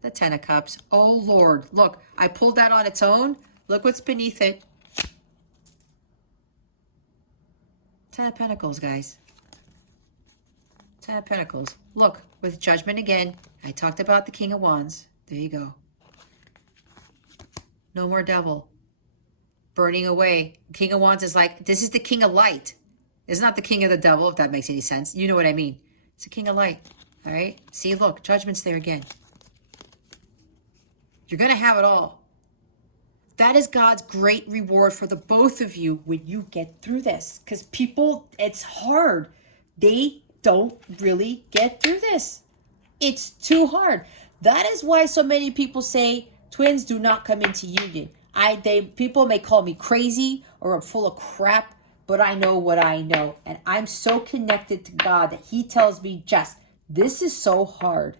The Ten of Cups. Oh, Lord. Look, I pulled that on its own. Look what's beneath it. Ten of Pentacles, guys. Ten of Pentacles. Look, with Judgment again. I talked about the King of Wands. There you go. No more devil. Burning away. King of Wands is like, this is the King of Light. It's not the King of the Devil, if that makes any sense. You know what I mean. It's the King of Light. All right? See, look, Judgment's there again. You're going to have it all. That is God's great reward for the both of you when you get through this. Because people, it's hard. They don't really get through this. It's too hard. That is why so many people say twins do not come into union. People may call me crazy or I'm full of crap, but I know what I know. And I'm so connected to God that he tells me, Jess, this is so hard.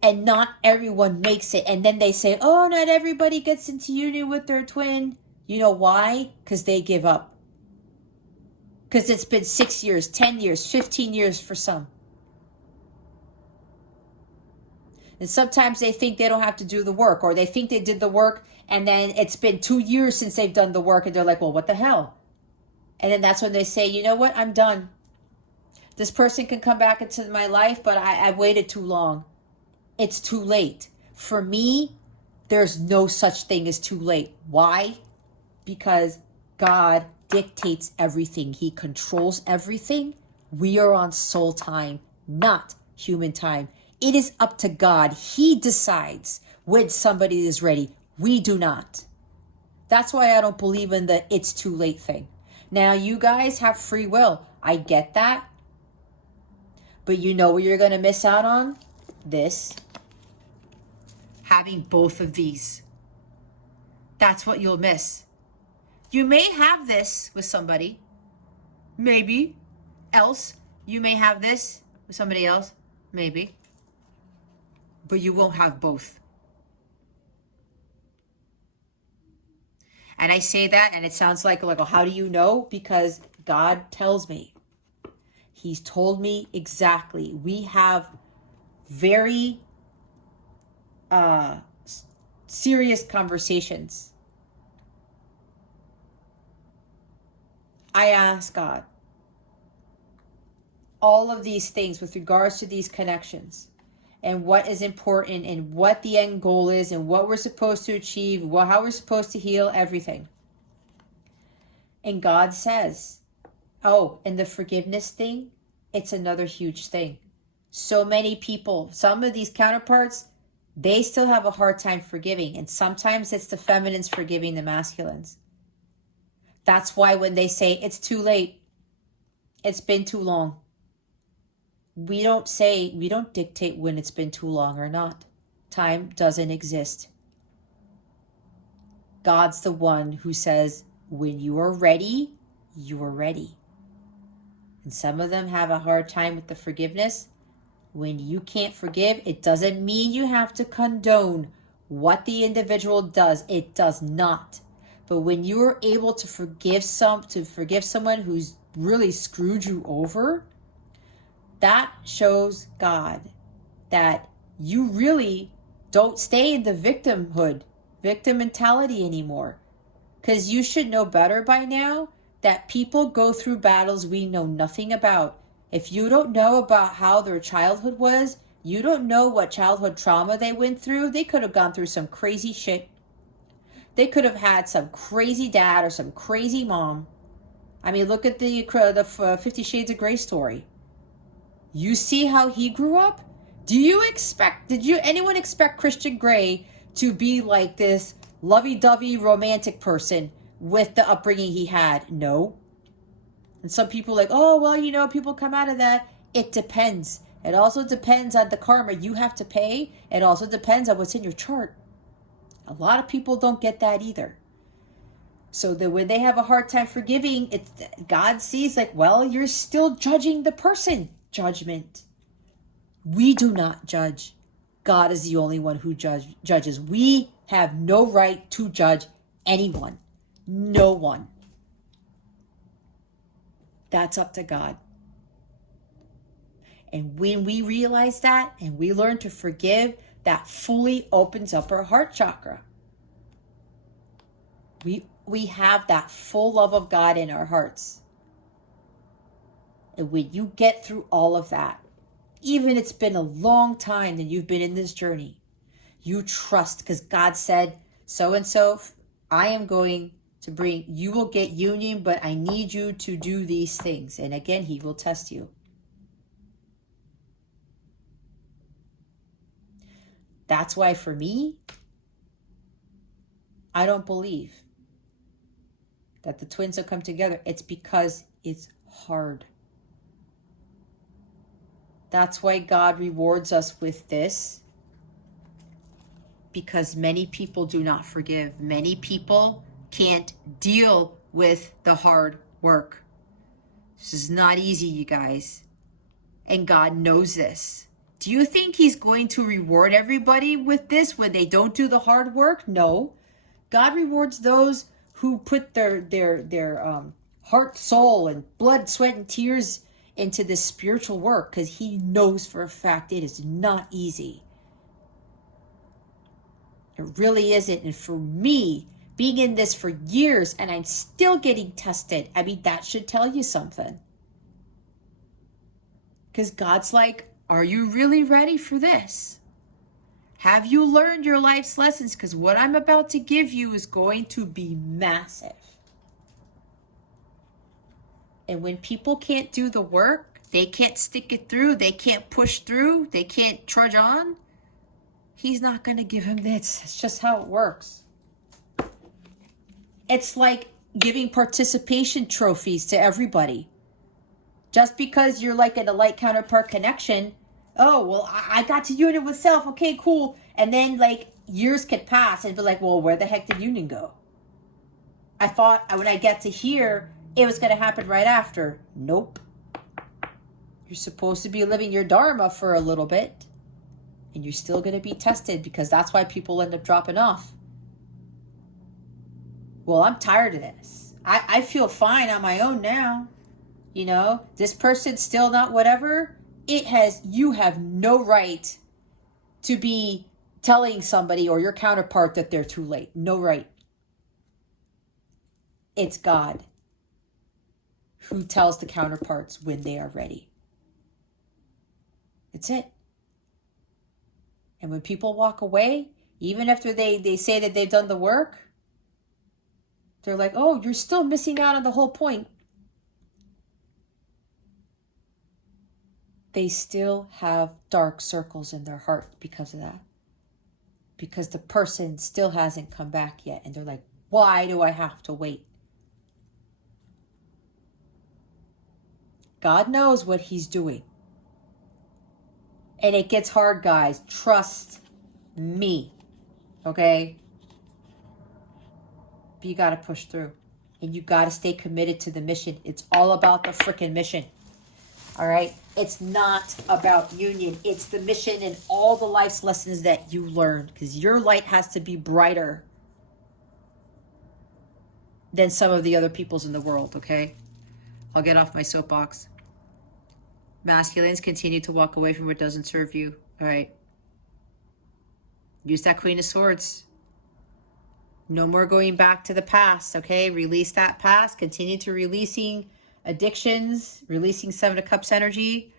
And not everyone makes it. And then they say, oh, not everybody gets into union with their twin. You know why? Because they give up. Because it's been 6 years, 10 years, 15 years for some. And sometimes they think they don't have to do the work, or they think they did the work and then it's been 2 years since they've done the work and they're like, well, what the hell? And then that's when they say, you know what? I'm done. This person can come back into my life, but I waited too long. It's too late. For me, there's no such thing as too late. Why? Because God dictates everything. He controls everything. We are on soul time, not human time. It is up to God. He decides when somebody is ready. We do not. That's why I don't believe in the it's too late thing. Now, you guys have free will. I get that. But you know what you're going to miss out on? This. Having both of these. That's what you'll miss. You may have this with somebody. Maybe. Else. You may have this with somebody else. Maybe. But you won't have both. And I say that and it sounds like, oh, how do you know? Because God tells me. He's told me exactly. We have very serious conversations. I ask God all of these things with regards to these connections and what is important and what the end goal is and what we're supposed to achieve, how we're supposed to heal, everything. And God says, oh, and the forgiveness thing, it's another huge thing. So many people, some of these counterparts, they still have a hard time forgiving. And sometimes it's the feminines forgiving the masculines. That's why when they say it's too late, it's been too long. We don't dictate when it's been too long or not. Time doesn't exist. God's the one who says, when you are ready, you are ready. And some of them have a hard time with the forgiveness. When you can't forgive, it doesn't mean you have to condone what the individual does. It does not. But when you are able to forgive someone who's really screwed you over, that shows God that you really don't stay in the victim mentality anymore. Because you should know better by now that people go through battles we know nothing about. If you don't know about how their childhood was, you don't know what childhood trauma they went through, they could have gone through some crazy shit. They could have had some crazy dad or some crazy mom. I mean, look at the 50 Shades of Grey story. You see how he grew up? Did anyone expect Christian Grey to be like this lovey-dovey romantic person with the upbringing he had? No. And some people like, oh, well, people come out of that. It depends. It also depends on the karma you have to pay. It also depends on what's in your chart. A lot of people don't get that either. So that when they have a hard time forgiving, God sees like, well, you're still judging the person. Judgment. We do not judge. God is the only one who judges. We have no right to judge anyone. No one. That's up to God. And when we realize that and we learn to forgive, that fully opens up our heart chakra. We have that full love of God in our hearts. And when you get through all of that, even it's been a long time that you've been in this journey, you trust because God said, so-and-so, I am going to bring, you will get union, but I need you to do these things. And again, he will test you. That's why for me, I don't believe that the twins will come together. It's because it's hard. That's why God rewards us with this. Because many people do not forgive. Many people can't deal with the hard work. This is not easy, you guys. And God knows this. Do you think he's going to reward everybody with this when they don't do the hard work? No. God rewards those who put their heart, soul, and blood, sweat, and tears into this spiritual work because he knows for a fact it is not easy. It really isn't. And for me, being in this for years and I'm still getting tested, I mean, that should tell you something. Because God's like, are you really ready for this? Have you learned your life's lessons? Because what I'm about to give you is going to be massive. And when people can't do the work, they can't stick it through, they can't push through, they can't trudge on, he's not going to give him this. It's just how it works. It's like giving participation trophies to everybody. Just because you're like in a light counterpart connection, oh, well, I got to unit with self. Okay, cool. And then like years could pass and be like, well, where the heck did union go? I thought when I get to here, it was going to happen right after. Nope. You're supposed to be living your dharma for a little bit. And you're still going to be tested, because that's why people end up dropping off. Well, I'm tired of this. I feel fine on my own now. You know, this person's still not whatever. You have no right to be telling somebody or your counterpart that they're too late. No right. It's God who tells the counterparts when they are ready. It's it. And when people walk away, even after they say that they've done the work, they're like, oh, you're still missing out on the whole point. They still have dark circles in their heart because of that. Because the person still hasn't come back yet. And they're like, why do I have to wait? God knows what he's doing. And it gets hard, guys. Trust me. Okay? But you got to push through. And you got to stay committed to the mission. It's all about the freaking mission. All right? It's not about union. It's the mission and all the life's lessons that you learned. Because your light has to be brighter than some of the other people's in the world, okay? I'll get off my soapbox. Masculines, continue to walk away from what doesn't serve you. All right. Use that Queen of Swords. No more going back to the past, okay? Release that past. Continue to releasing addictions, releasing Seven of Cups energy.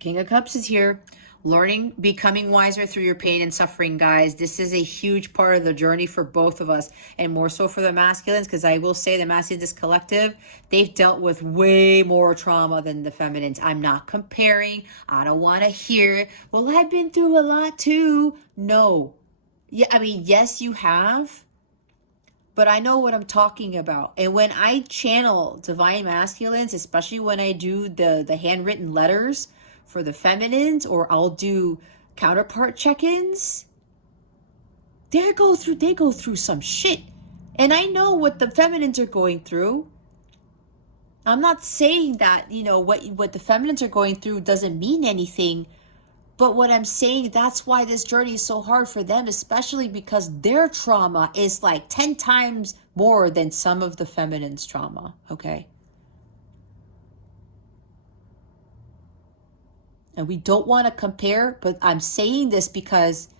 King of Cups is here. Learning, becoming wiser through your pain and suffering, guys. This is a huge part of the journey for both of us, and more so for the masculines, because I will say the masculine, this collective, they've dealt with way more trauma than the feminines. I'm not comparing. I don't want to hear it. Well, I've been through a lot too. No. Yeah, I mean, yes, you have, but I know what I'm talking about. And when I channel divine masculines, especially when I do the handwritten letters for the feminines, or I'll do counterpart check-ins, they go through some shit. And I know what the feminines are going through. I'm not saying that, you know, what the feminines are going through doesn't mean anything. But what I'm saying, that's why this journey is so hard for them, especially because their trauma is like 10 times more than some of the feminines' trauma, okay? And we don't want to compare, but I'm saying this because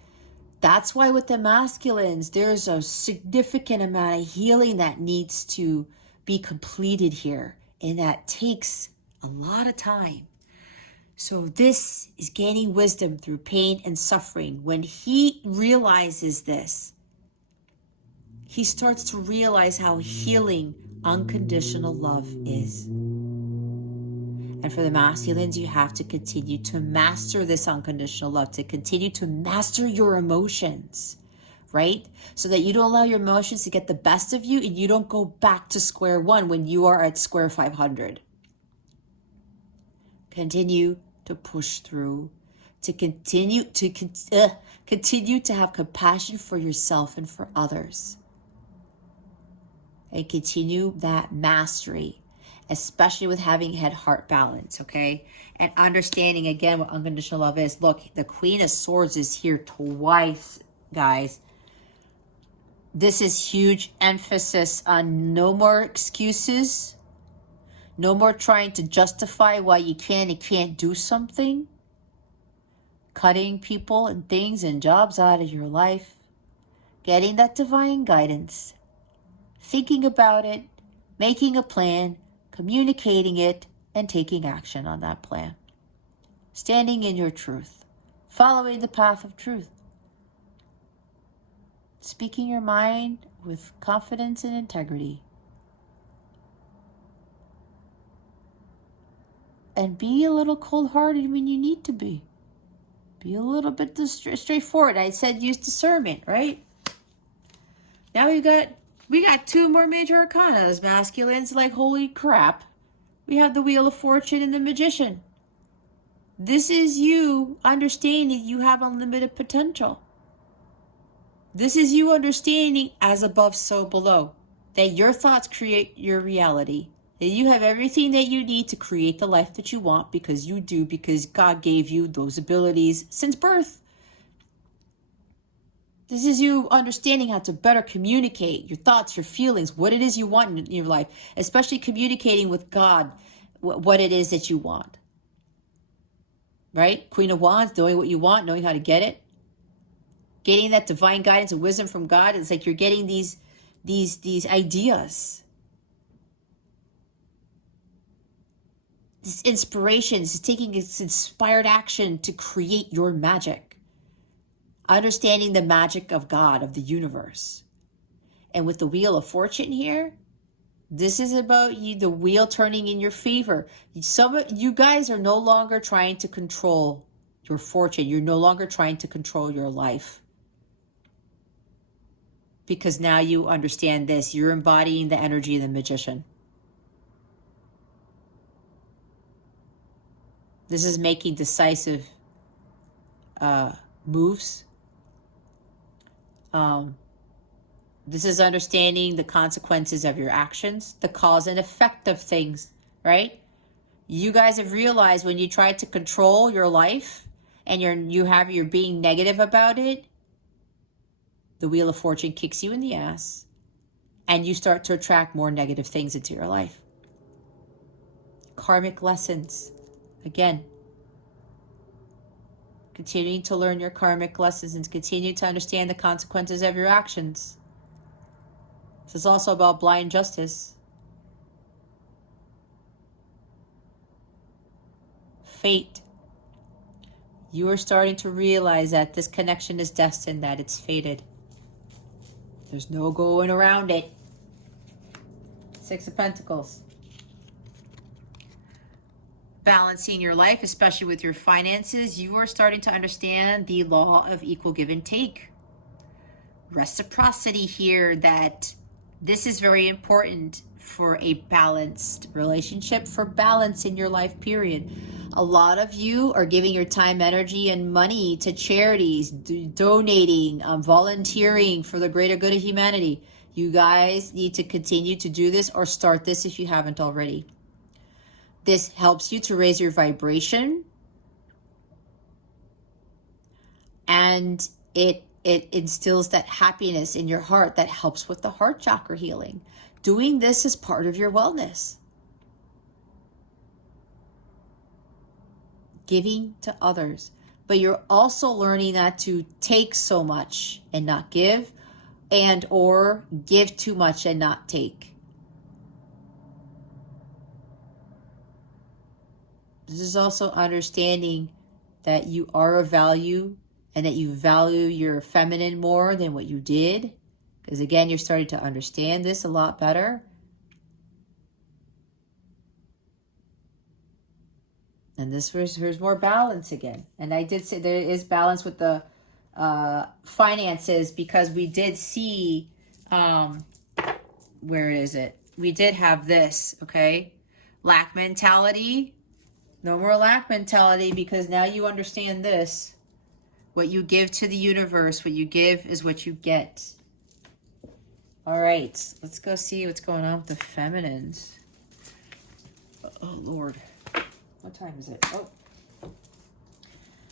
that's why with the masculines, there's a significant amount of healing that needs to be completed here. And that takes a lot of time. So this is gaining wisdom through pain and suffering. When he realizes this, he starts to realize how healing unconditional love is. And for the masculines, you have to continue to master this unconditional love, to continue to master your emotions, right? So that you don't allow your emotions to get the best of you and you don't go back to square one when you are at square 500. Continue to push through, to continue to have compassion for yourself and for others. And continue that mastery, especially with having head-heart balance, okay? And understanding, again, what unconditional love is. Look, the Queen of Swords is here twice, guys. This is huge emphasis on no more excuses. No more trying to justify why you can and can't do something. Cutting people and things and jobs out of your life. Getting that divine guidance. Thinking about it. Making a plan. Communicating it. and taking action on that plan. Standing in your truth, following the path of truth, speaking your mind with confidence and integrity, and be a little cold-hearted when you need to be. Be a little bit straightforward. I said use discernment, right? Now we got two more major arcanas. Masculines, like, holy crap. We have the Wheel of Fortune and the Magician. This is you understanding you have unlimited potential. This is you understanding as above, so below. That your thoughts create your reality. That you have everything that you need to create the life that you want, because you do, because God gave you those abilities since birth. This is you understanding how to better communicate your thoughts, your feelings, what it is you want in your life, especially communicating with God what it is that you want. Right? Queen of Wands, knowing what you want, knowing how to get it. Getting that divine guidance and wisdom from God. It's like you're getting these ideas. This inspiration is taking this inspired action to create your magic. Understanding the magic of God, of the universe. And with the Wheel of Fortune here, this is about you, the wheel turning in your favor. You guys are no longer trying to control your fortune. You're no longer trying to control your life. Because now you understand this. You're embodying the energy of the Magician. This is making decisive moves. This is understanding the consequences of your actions, the cause and effect of things, right? You guys have realized when you try to control your life and you're being negative about it, the Wheel of Fortune kicks you in the ass and you start to attract more negative things into your life. Karmic lessons. Again, continuing to learn your karmic lessons and continue to understand the consequences of your actions. This is also about blind justice. Fate. You are starting to realize that this connection is destined, that it's fated. There's no going around it. Six of Pentacles. Balancing your life, especially with your finances, you are starting to understand the law of equal give and take. Reciprocity here, that this is very important for a balanced relationship, for balance in your life, period. A lot of you are giving your time, energy, and money to charities, donating, volunteering for the greater good of humanity. You guys need to continue to do this, or start this if you haven't already. This helps you to raise your vibration, and it instills that happiness in your heart that helps with the heart chakra healing. Doing this is part of your wellness. Giving to others. But you're also learning not to take so much and not give, and or give too much and not take. This is also understanding that you are of value and that you value your feminine more than what you did. Because again, you're starting to understand this a lot better. And here's more balance again. And I did say there is balance with the finances, because we did see, where is it? We did have this, okay? Lack mentality. No more lack mentality, because now you understand this. What you give to the universe, what you give is what you get. All right, let's go see what's going on with the feminines. Oh, Lord. What time is it? Oh.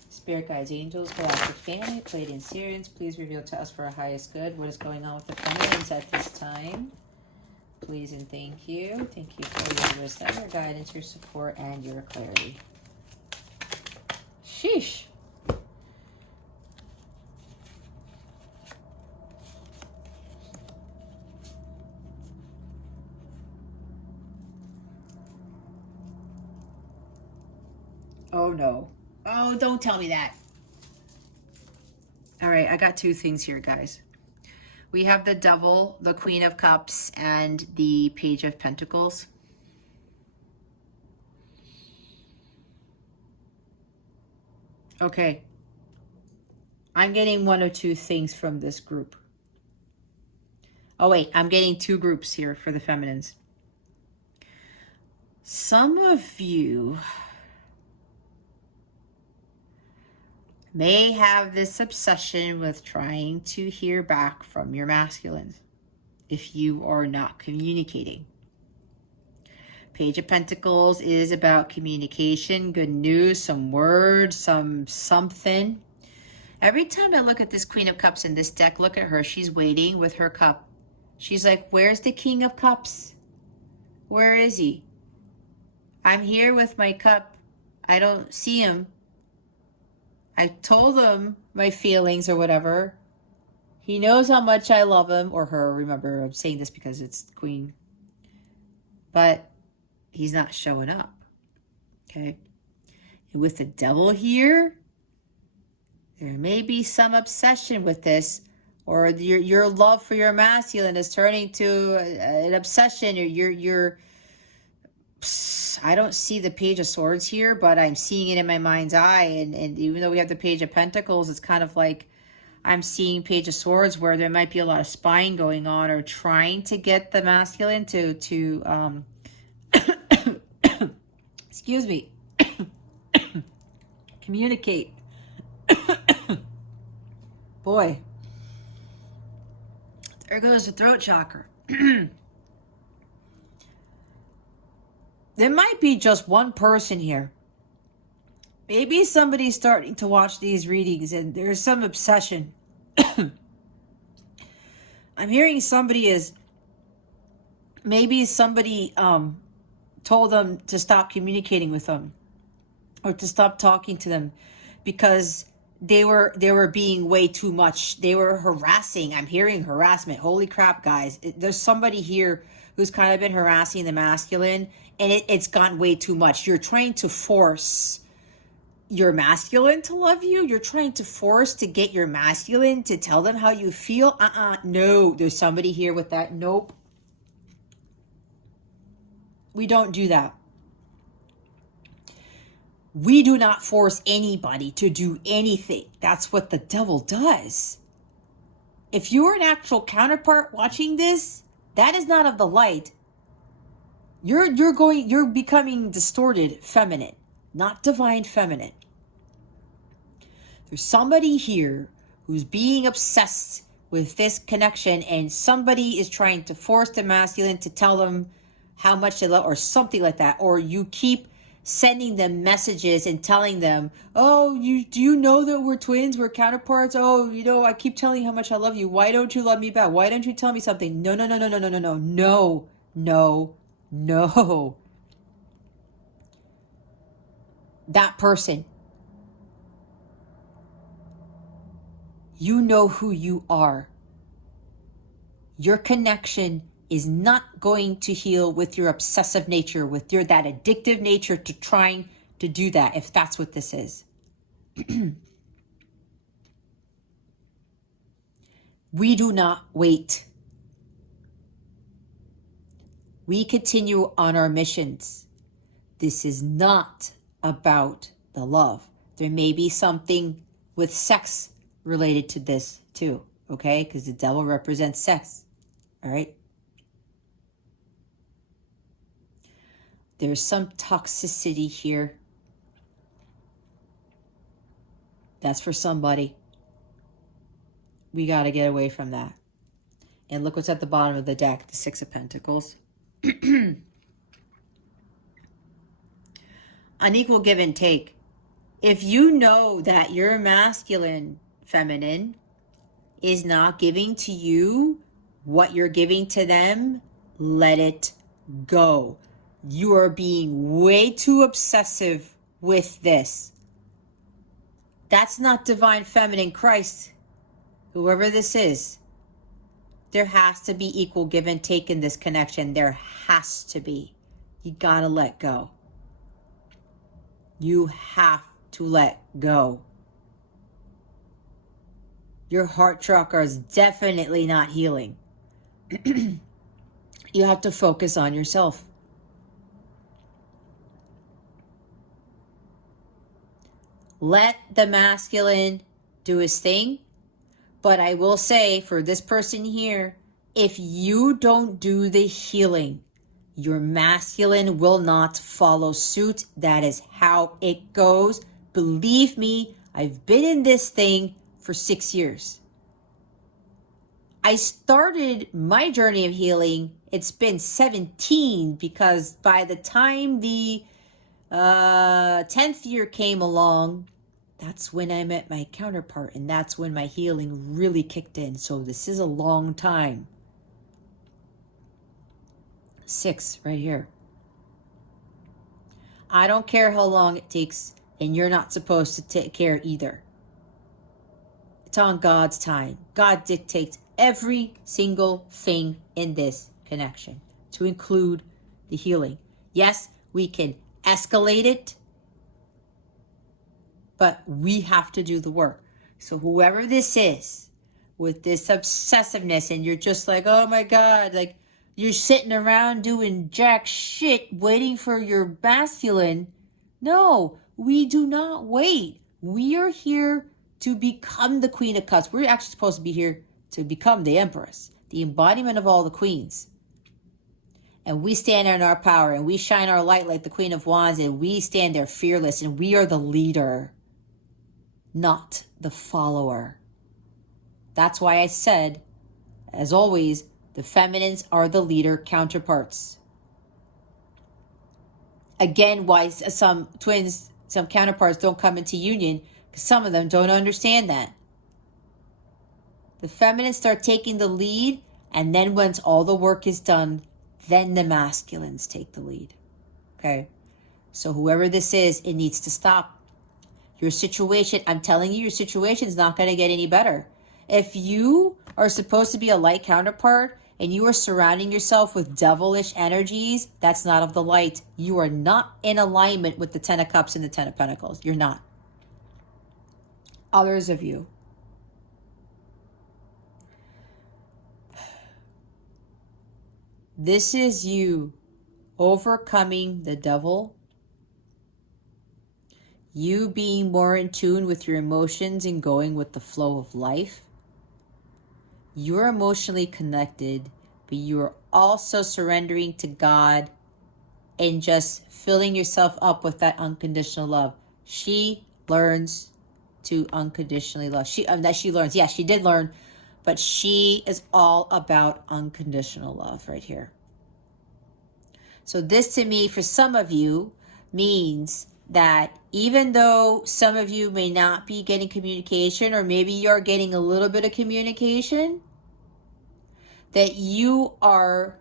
Spirit guides, angels, galactic family, Pleiadian Sirians, please reveal to us for our highest good what is going on with the feminines at this time. Please and thank you. Thank you for your wisdom, your guidance, your support, and your clarity. Sheesh. Oh no. Oh, don't tell me that. All right, I got two things here, guys. We have the Devil, the Queen of Cups, and the Page of Pentacles. Okay. I'm getting one or two things from this group. Oh, wait, I'm getting two groups here for the feminines. Some of you may have this obsession with trying to hear back from your masculines if you are not communicating. Page of Pentacles is about communication, good news, some words, something. Every time I look at this Queen of Cups in this deck, look at her. She's waiting with her cup. She's like, where's the King of Cups? Where is he? I'm here with my cup. I don't see him. I told him my feelings or whatever. He knows how much I love him, or her. Remember, I'm saying this because it's the Queen. But he's not showing up. Okay? And with the Devil here, there may be some obsession with this, or your love for your masculine is turning to an obsession. You're I don't see the Page of Swords here, but I'm seeing it in my mind's eye. And even though we have the Page of Pentacles, it's kind of like I'm seeing Page of Swords where there might be a lot of spying going on, or trying to get the masculine to excuse me, communicate. Boy, there goes the throat chakra. There might be just one person here. Maybe somebody's starting to watch these readings and there's some obsession. I'm hearing somebody is, maybe somebody told them to stop communicating with them, or to stop talking to them, because they were being way too much. They were harassing. I'm hearing harassment. Holy crap, guys. There's somebody here who's kind of been harassing the masculine, and it's gotten way too much. You're trying to force your masculine to love you. You're trying to force to get your masculine to tell them how you feel. No, there's somebody here with that. Nope. We don't do that. We do not force anybody to do anything. That's what the Devil does. If you're an actual counterpart watching this, that is not of the light. You're becoming distorted feminine, not divine feminine. There's somebody here who's being obsessed with this connection, and somebody is trying to force the masculine to tell them how much they love, or something like that. Or you keep sending them messages and telling them, oh, do you know that we're twins, we're counterparts? Oh, I keep telling you how much I love you. Why don't you love me back? Why don't you tell me something? No. That person, you know who you are. Your connection is not going to heal with your obsessive nature, with that addictive nature to trying to do that, if that's what this is. We do not wait. We continue on our missions. This is not about the love. There may be something with sex related to this too, okay? Because the Devil represents sex, all right? There's some toxicity here. That's for somebody. We got to get away from that. And look what's at the bottom of the deck, the Six of Pentacles. Unequal give and take. If you know that your masculine feminine is not giving to you what you're giving to them, let it go. You are being way too obsessive with this. That's not divine feminine Christ. Whoever this is, there has to be equal give and take in this connection. There has to be. You gotta let go. You have to let go. Your heart chakra is definitely not healing. You have to focus on yourself. Let the masculine do his thing. But I will say for this person here, if you don't do the healing, your masculine will not follow suit. That is how it goes. Believe me, I've been in this thing for 6 years. I started my journey of healing, it's been 17, because by the time the 10th year came along, that's when I met my counterpart, and that's when my healing really kicked in. So this is a long time. 6 right here. I don't care how long it takes, and you're not supposed to take care either. It's on God's time. God dictates every single thing in this connection, to include the healing. Yes, we can escalate it, but we have to do the work. So whoever this is with this obsessiveness, and you're just like, oh my God, like you're sitting around doing jack shit waiting for your masculine. No, we do not wait. We are here to become the Queen of Cups. We're actually supposed to be here to become the Empress, the embodiment of all the queens. And we stand in our power, and we shine our light like the Queen of Wands, and we stand there fearless, and we are the leader, not the follower. That's why I said, as always, the feminines are the leader counterparts. Again, why some twins, some counterparts don't come into union, because some of them don't understand that. The feminines start taking the lead, and then once all the work is done, then the masculines take the lead. Okay? So whoever this is, it needs to stop. Your situation, I'm telling you, your situation is not going to get any better. If you are supposed to be a light counterpart and you are surrounding yourself with devilish energies, that's not of the light. You are not in alignment with the 10 of Cups and the 10 of Pentacles. You're not. Others of you. This is you overcoming the devil, you being more in tune with your emotions and going with the flow of life. You're emotionally connected, but you are also surrendering to God and just filling yourself up with that unconditional love. She learns to unconditionally love. She learns. Yeah, she did learn, but she is all about unconditional love right here. So this to me, for some of you, means that even though some of you may not be getting communication, or maybe you're getting a little bit of communication, that you are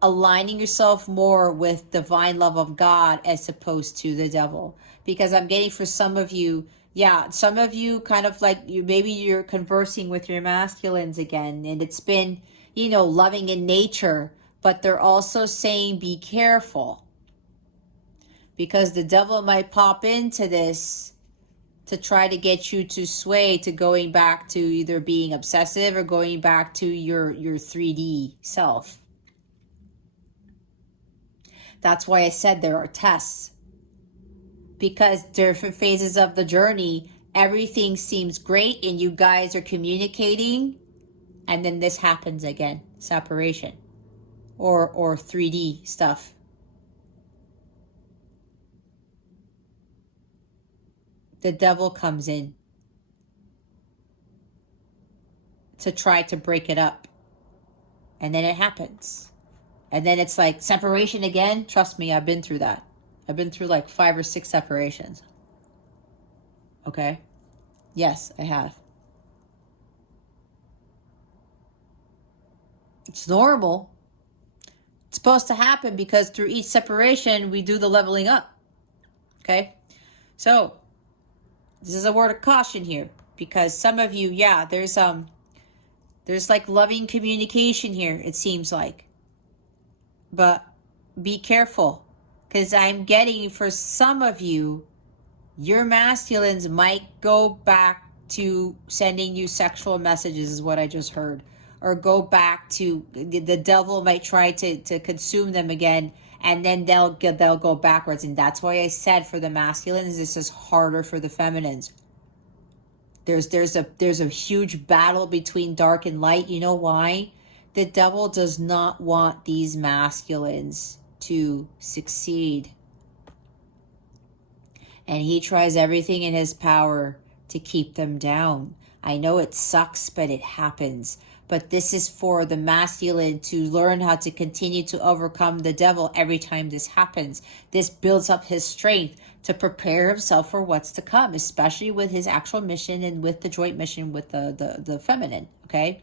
aligning yourself more with divine love of God as opposed to the devil. Because I'm getting for some of you, yeah, some of you kind of like maybe you're conversing with your masculines again, and it's been, loving in nature, but they're also saying be careful, because the devil might pop into this to try to get you to sway to going back to either being obsessive or going back to your 3D self. That's why I said there are tests, because different phases of the journey, everything seems great and you guys are communicating, and then this happens again, separation or 3D stuff. The devil comes in to try to break it up, and then it happens, and then it's like separation again. Trust me, I've been through that. I've been through like 5 or 6 separations. Okay? Yes, I have. It's normal. It's supposed to happen, because through each separation we do the leveling up. Okay? So this is a word of caution here, because some of you, yeah, there's like loving communication here, it seems like. But be careful, Because I'm getting, for some of you, your masculines might go back to sending you sexual messages, is what I just heard. Or go back to, the devil might try to consume them again, and then they'll go backwards. And that's why I said for the masculines, this is harder for the feminines. There's a huge battle between dark and light. You know why? The devil does not want these masculines to succeed. And he tries everything in his power to keep them down. I know it sucks, but it happens. But this is for the masculine to learn how to continue to overcome the devil every time this happens. This builds up his strength to prepare himself for what's to come, especially with his actual mission and with the joint mission with the feminine, okay?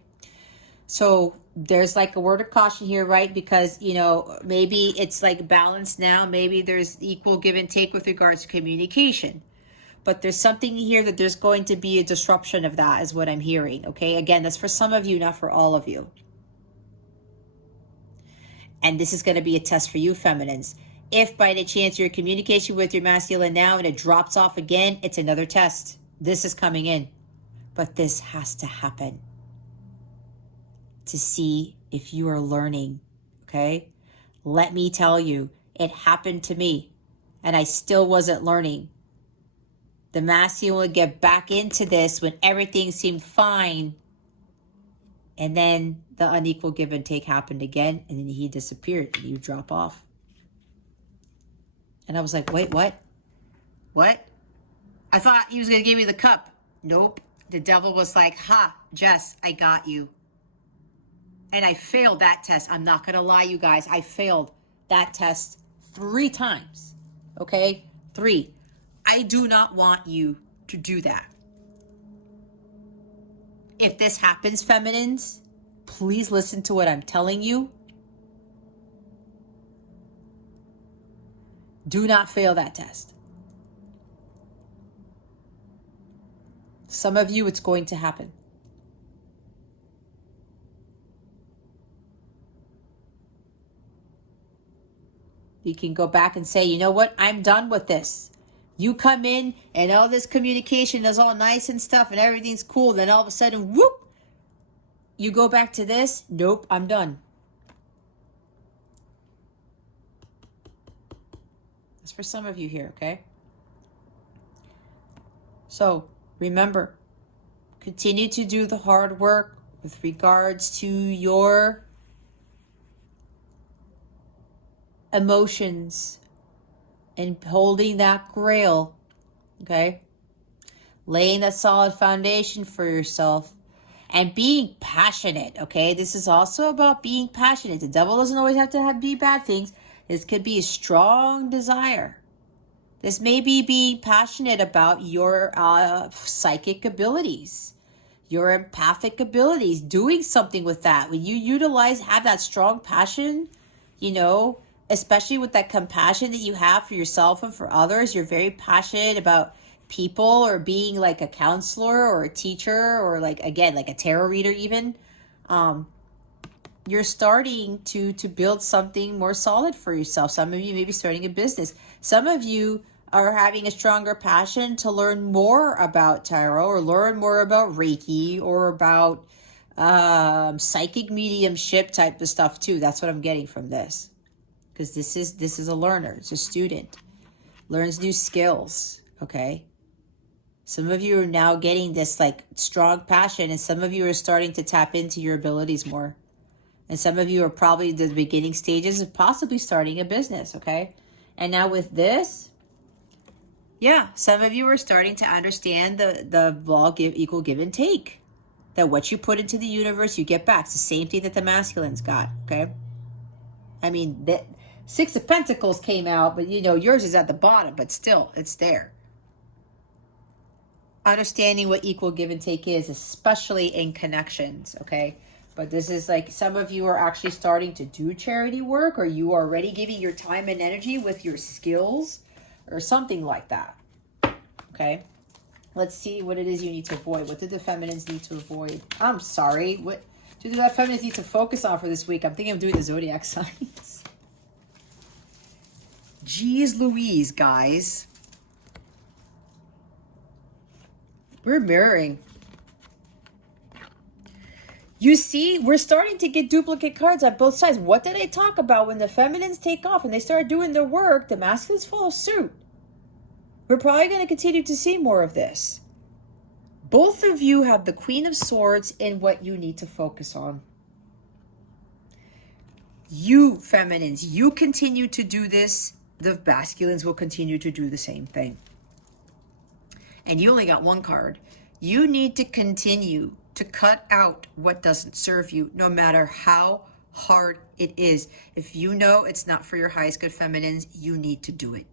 So there's like a word of caution here, right? Because, you know, maybe it's like balanced now. Maybe there's equal give and take with regards to communication. But there's something here that there's going to be a disruption of that, is what I'm hearing, okay? Again, that's for some of you, not for all of you. And this is going to be a test for you, feminines. If by any chance you're in communication with your masculine now and it drops off again, it's another test. This is coming in. But this has to happen to see if you are learning, okay? Let me tell you, it happened to me and I still wasn't learning. The masculine would get back into this when everything seemed fine, and then the unequal give and take happened again, and then he disappeared and you drop off. And I was like, wait, what? What? I thought he was going to give me the cup. Nope. The devil was like, ha, Jess, I got you. And I failed that test. I'm not going to lie, you guys. I failed that test 3 times. Okay? 3. I do not want you to do that. If this happens, feminines, please listen to what I'm telling you. Do not fail that test. Some of you, it's going to happen. You can go back and say, you know what? I'm done with this. You come in and all this communication is all nice and stuff and everything's cool. Then all of a sudden, whoop, you go back to this. Nope, I'm done. That's for some of you here, okay? So remember, continue to do the hard work with regards to your emotions and holding that grail, okay? Laying that solid foundation for yourself and being passionate, okay? This is also about being passionate. The devil doesn't always have to be bad things. This could be a strong desire. This may be being passionate about your psychic abilities, your empathic abilities, doing something with that. When you have that strong passion, you know, especially with that compassion that you have for yourself and for others, you're very passionate about people, or being like a counselor or a teacher, or like, again, like a tarot reader even. You're starting to build something more solid for yourself. Some of you may be starting a business. Some of you are having a stronger passion to learn more about tarot, or learn more about Reiki, or about psychic mediumship type of stuff too. That's what I'm getting from this. Because this is a learner. It's a student. Learns new skills, okay? Some of you are now getting this like strong passion, and some of you are starting to tap into your abilities more. And some of you are probably the beginning stages of possibly starting a business, okay? And now with this, yeah, some of you are starting to understand the law of equal give and take. That what you put into the universe, you get back. It's the same thing that the masculines got, okay? I mean, that 6 of Pentacles came out, but you know, yours is at the bottom, but still, it's there. Understanding what equal give and take is, especially in connections, okay? But this is like, some of you are actually starting to do charity work, or you are already giving your time and energy with your skills, or something like that, okay? Let's see what it is you need to avoid. What do the feminines need to avoid? I'm sorry, what do the feminines need to focus on for this week? I'm thinking of doing the zodiac signs. Jeez Louise, guys. We're mirroring. You see, we're starting to get duplicate cards on both sides. What did I talk about? When the feminines take off and they start doing their work, the masculines follow suit. We're probably going to continue to see more of this. Both of you have the Queen of Swords in what you need to focus on. You feminines, you continue to do this. The masculines will continue to do the same thing. And you only got one card. You need to continue to cut out what doesn't serve you, no matter how hard it is. If you know it's not for your highest good feminines, you need to do it.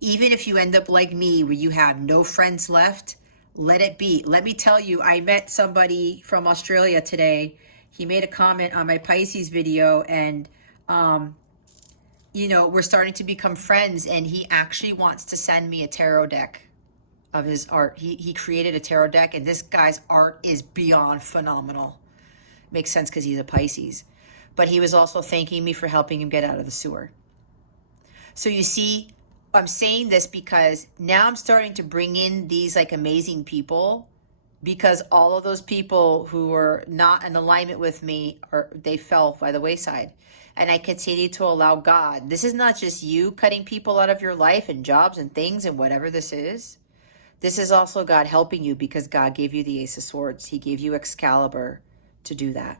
Even if you end up like me, where you have no friends left, let it be. Let me tell you, I met somebody from Australia today. He made a comment on my Pisces video, and you know, we're starting to become friends, and he actually wants to send me a tarot deck of his art. He created a tarot deck, and this guy's art is beyond phenomenal. Makes sense because he's a Pisces. But he was also thanking me for helping him get out of the sewer. So you see, I'm saying this because now I'm starting to bring in these like amazing people, because all of those people who were not in alignment with me, they fell by the wayside. And I continue to allow God. This is not just you cutting people out of your life and jobs and things and whatever this is. This is also God helping you, because God gave you the Ace of Swords. He gave you Excalibur to do that.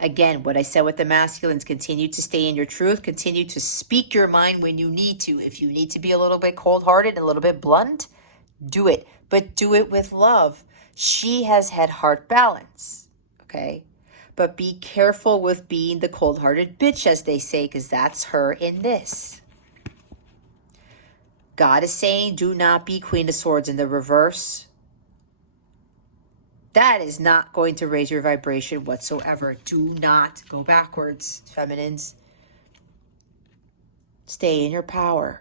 Again, what I said with the masculines, continue to stay in your truth. Continue to speak your mind when you need to. If you need to be a little bit cold-hearted and a little bit blunt, do it. But do it with love. She has had heart balance, okay? But be careful with being the cold-hearted bitch, as they say, because that's her in this. God is saying, do not be Queen of Swords in the reverse. That is not going to raise your vibration whatsoever. Do not go backwards, feminines. Stay in your power.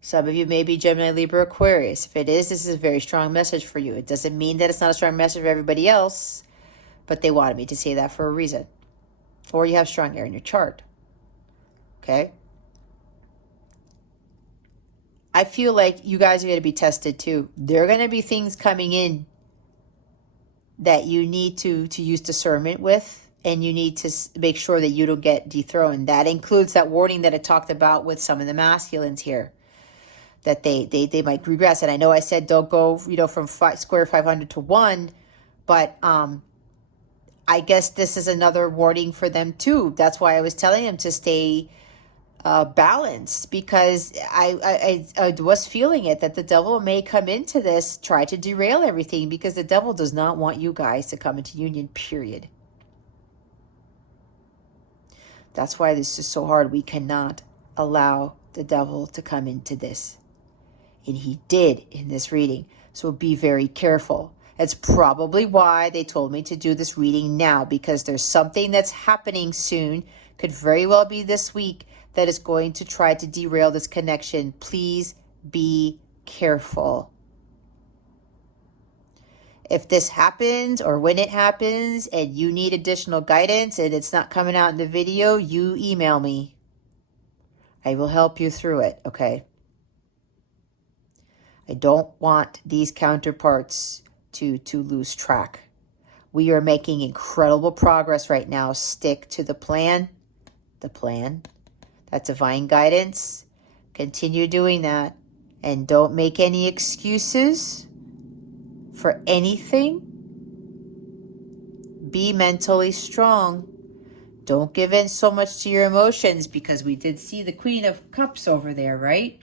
Some of you may be Gemini, Libra, Aquarius. If it is, this is a very strong message for you. It doesn't mean that it's not a strong message for everybody else, but they wanted me to say that for a reason. Or you have strong air in your chart. Okay? I feel like you guys are going to be tested too. There are going to be things coming in that you need to use discernment with, and you need to make sure that you don't get dethroned. That includes that warning that I talked about with some of the masculines here, that they might regress. And I know I said don't go, from square 500 to 1, but I guess this is another warning for them too. That's why I was telling them to stay balanced, because I was feeling it, that the devil may come into this, try to derail everything, because the devil does not want you guys to come into union, period. That's why this is so hard. We cannot allow the devil to come into this. And he did in this reading. So be very careful. That's probably why they told me to do this reading now, because there's something that's happening soon, could very well be this week, that is going to try to derail this connection. Please be careful. If this happens, or when it happens, and you need additional guidance and it's not coming out in the video, you email me. I will help you through it, okay? I don't want these counterparts to lose track. We are making incredible progress right now. Stick to the plan. That divine guidance. Continue doing that. And don't make any excuses for anything. Be mentally strong. Don't give in so much to your emotions, because we did see the Queen of Cups over there, right?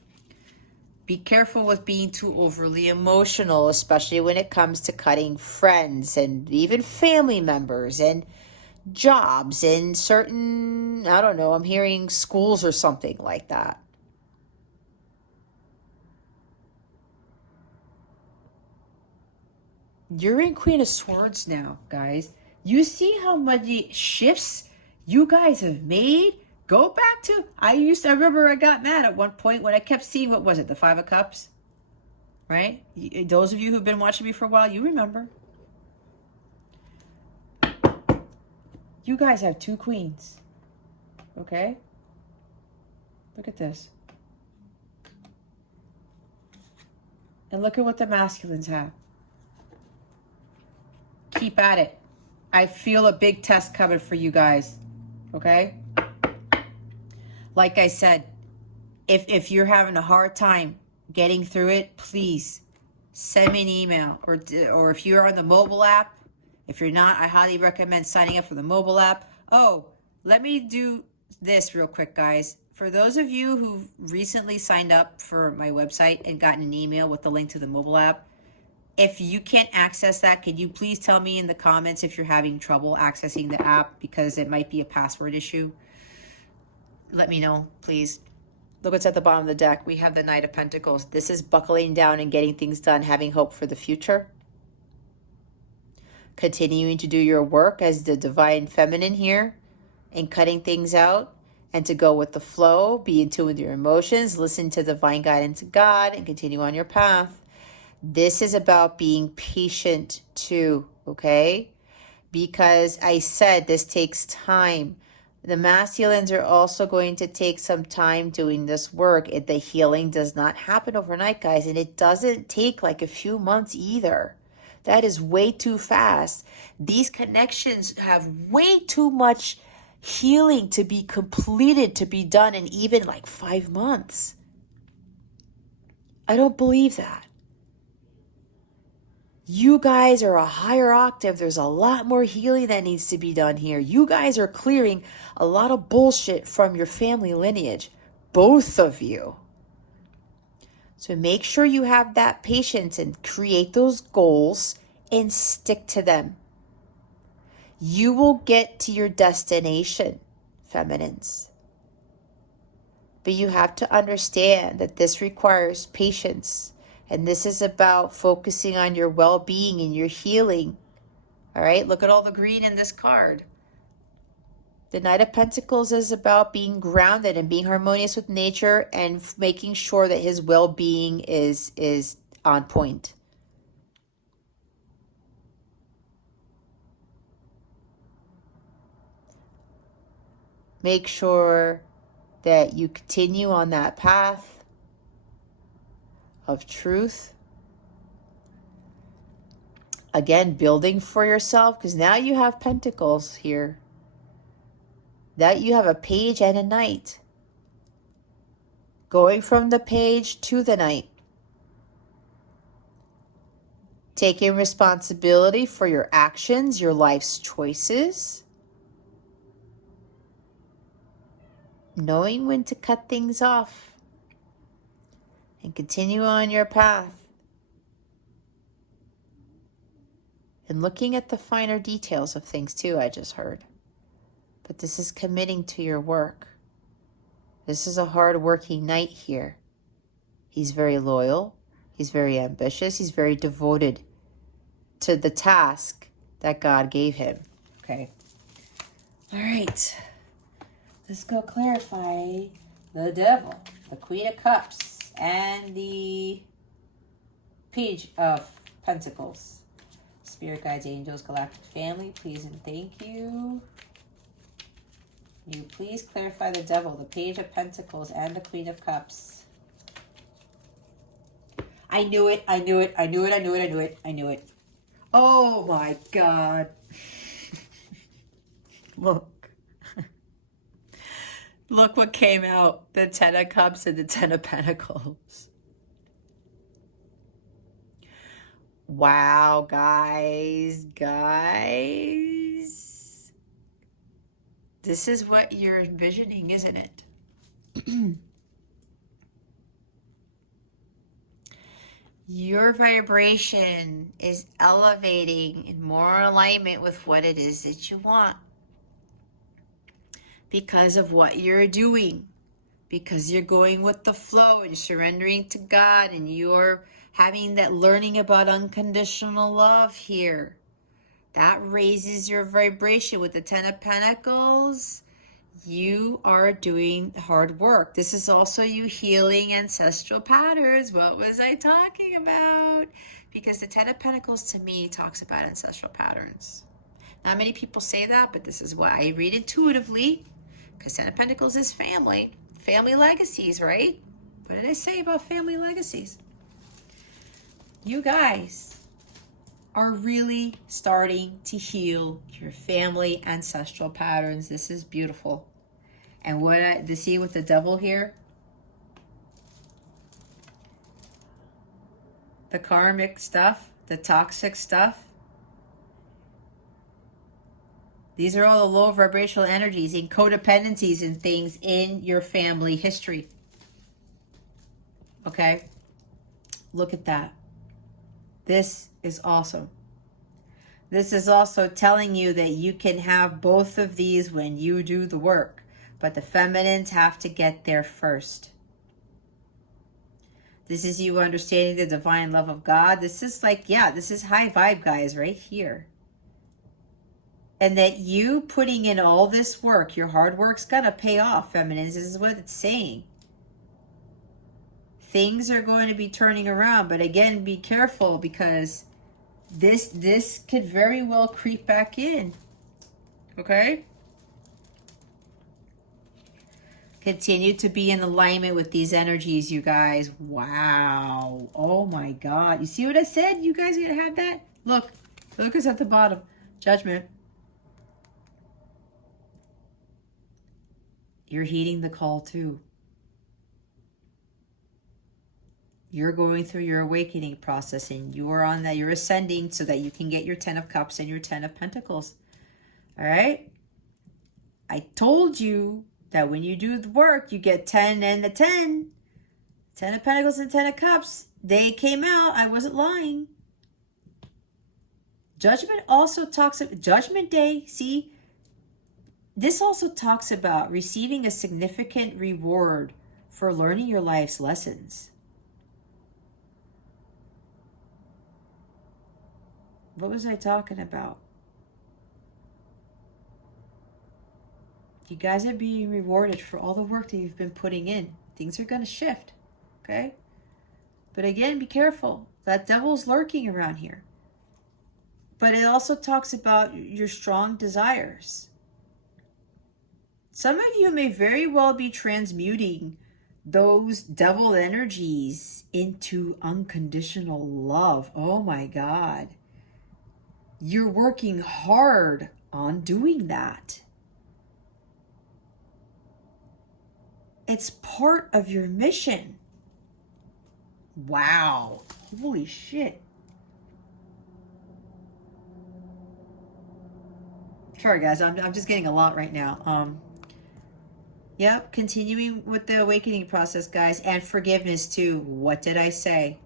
Be careful with being too overly emotional, especially when it comes to cutting friends and even family members and jobs and certain, I don't know, I'm hearing schools or something like that. You're in Queen of Swords now, guys. You see how many shifts you guys have made? Go back to, I remember I got mad at one point when I kept seeing, what was it, the Five of Cups? Right? Those of you who've been watching me for a while, you remember. You guys have two queens. Okay? Look at this. And look at what the masculines have. Keep at it. I feel a big test coming for you guys. Okay? Like I said, if you're having a hard time getting through it, please send me an email. Or if you're on the mobile app, if you're not, I highly recommend signing up for the mobile app. Oh, let me do this real quick, guys. For those of you who've recently signed up for my website and gotten an email with the link to the mobile app, if you can't access that, could you please tell me in the comments if you're having trouble accessing the app, because it might be a password issue? Let me know, please. Look what's at the bottom of the deck. We have the Knight of Pentacles. This is buckling down and getting things done, having hope for the future. Continuing to do your work as the divine feminine here and cutting things out, and to go with the flow, be in tune with your emotions, listen to divine guidance of God, and continue on your path. This is about being patient too, okay? Because I said this takes time. The masculines are also going to take some time doing this work. The healing does not happen overnight, guys, and it doesn't take like a few months either. That is way too fast. These connections have way too much healing to be completed, to be done in even like 5 months. I don't believe that. You guys are a higher octave. There's a lot more healing that needs to be done here. You guys are clearing a lot of bullshit from your family lineage. Both of you. So make sure you have that patience and create those goals and stick to them. You will get to your destination, feminines. But you have to understand that this requires patience. And this is about focusing on your well-being and your healing. All right, look at all the green in this card. The Knight of Pentacles is about being grounded and being harmonious with nature and making sure that his well-being is on point. Make sure that you continue on that path of truth. Again, building for yourself, because now you have Pentacles here. That you have a page and a knight. Going from the page to the knight. Taking responsibility for your actions, your life's choices. Knowing when to cut things off. And continue on your path. And looking at the finer details of things too, I just heard. But this is committing to your work. This is a hard-working knight here. He's very loyal. He's very ambitious. He's very devoted to the task that God gave him. Okay. All right. Let's go clarify the Devil, the Queen of Cups, and the Page of Pentacles. Spirit guides, angels, galactic family, please and thank you. You please clarify the Devil, the Page of Pentacles, and the Queen of Cups. I knew it. I knew it. I knew it. I knew it. I knew it. I knew it. Oh my God. Look. Look what came out. The Ten of Cups and the Ten of Pentacles. Wow, guys. This is what you're envisioning, isn't it? Your vibration is elevating in more alignment with what it is that you want. Because of what you're doing. Because you're going with the flow and surrendering to God, and you're having that learning about unconditional love here. That raises your vibration with the Ten of Pentacles. You are doing hard work. This is also you healing ancestral patterns. What was I talking about? Because the Ten of Pentacles to me talks about ancestral patterns. Not many people say that, but this is what I read intuitively. Because Ten of Pentacles is family. family legacies, right? What did I say about family legacies? You guys are really starting to heal your family ancestral patterns. This is beautiful. And what to see with the devil here, the karmic stuff, the toxic stuff, these are all the low vibrational energies and codependencies and things in your family history. Okay? Look at that. This is awesome. This is also telling you that you can have both of these when you do the work, but the feminines have to get there first. This is you understanding the divine love of God. This is like, yeah, this is high vibe, guys, right here. And that you putting in all this work, your hard work's gonna pay off, feminines. This is what it's saying. Things are going to be turning around, but again, be careful because this could very well creep back in. Okay? Continue to be in alignment with these energies, you guys. Wow. Oh my God. You see what I said? You guys are gonna have that? Look. Look what's at the bottom. Judgment. You're heeding the call too. You're going through your awakening process and you're on that, you're ascending so that you can get your 10 of Cups and your 10 of Pentacles. All right? I told you that when you do the work, you get 10 and the 10. 10 of Pentacles and 10 of Cups. They came out. I wasn't lying. Judgment also talks about Judgment Day. See, this also talks about receiving a significant reward for learning your life's lessons. What was I talking about? You guys are being rewarded for all the work that you've been putting in. Things are going to shift, okay? But again, be careful. That devil's lurking around here. But it also talks about your strong desires. Some of you may very well be transmuting those devil energies into unconditional love. Oh my God. You're working hard on doing that. It's part of your mission. Wow. Holy shit. Sorry guys, I'm just getting a lot right now. Yep, continuing with the awakening process, guys, and forgiveness too. What did I say?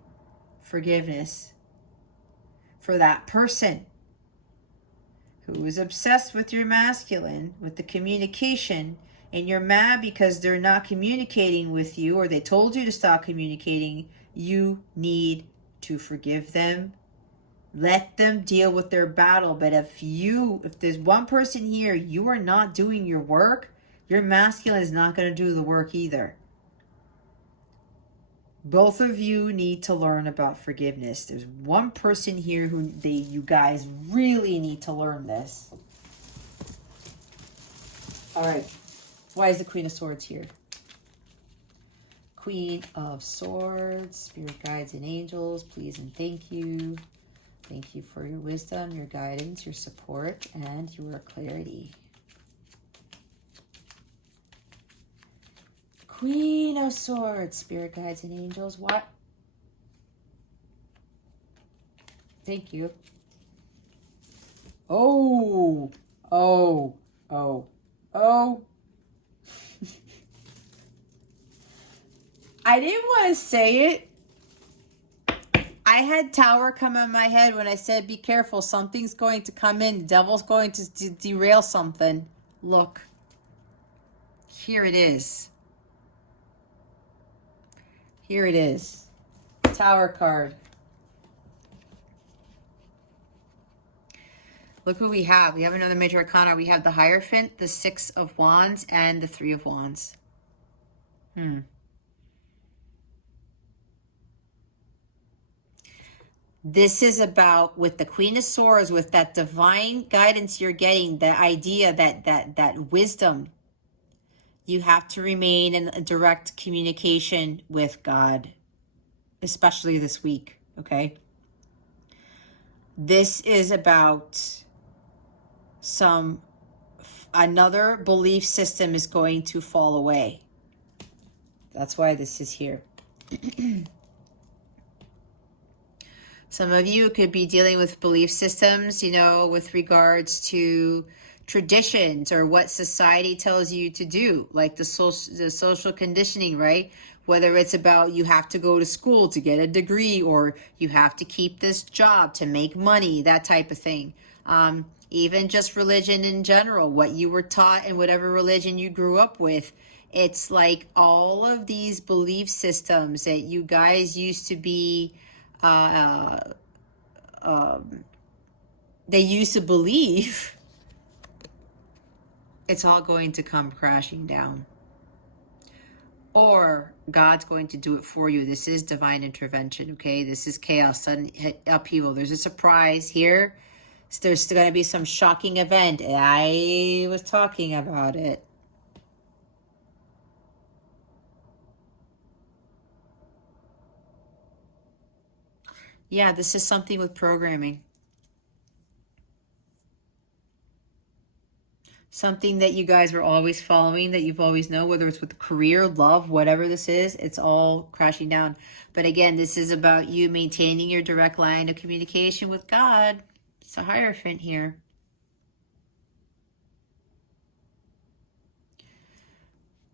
Forgiveness for that person who is obsessed with your masculine, with the communication, and you're mad because they're not communicating with you or they told you to stop communicating. You need to forgive them. Let them deal with their battle. But if there's one person here, you are not doing your work, your masculine is not going to do the work either. Both of you need to learn about forgiveness. There's one person here who you guys really need to learn this. All right. Why is the Queen of Swords here? Queen of Swords, Spirit Guides and Angels, please and thank you. Thank you for your wisdom, your guidance, your support, and your clarity. Queen of Swords, Spirit Guides and Angels, what? Thank you. Oh. I didn't want to say it. I had Tower come in my head when I said, be careful, something's going to come in. The devil's going to derail something. Look. Here it is. Here it is. Tower card. Look what we have. We have another major arcana. We have the Hierophant, the Six of Wands, and the Three of Wands. This is about, with the Queen of Swords, with that divine guidance you're getting, the idea that wisdom, You have to remain in a direct communication with God, especially this week, okay? This is about another belief system is going to fall away. That's why this is here. Some of you could be dealing with belief systems, with regards to traditions or what society tells you to do, like the social conditioning, right? Whether it's about you have to go to school to get a degree, or you have to keep this job to make money, that type of thing. Even just religion in general, what you were taught in whatever religion you grew up with. It's like all of these belief systems that you guys used to be they used to believe, it's all going to come crashing down. Or God's going to do it for you. This is divine intervention, okay? This is chaos, sudden upheaval. There's a surprise here. So there's going to be some shocking event. I was talking about it. Yeah, this is something with programming. Something that you guys were always following, that you've always known, whether it's with career, love, whatever this is, it's all crashing down. But again, this is about you maintaining your direct line of communication with God. It's a Hierophant here.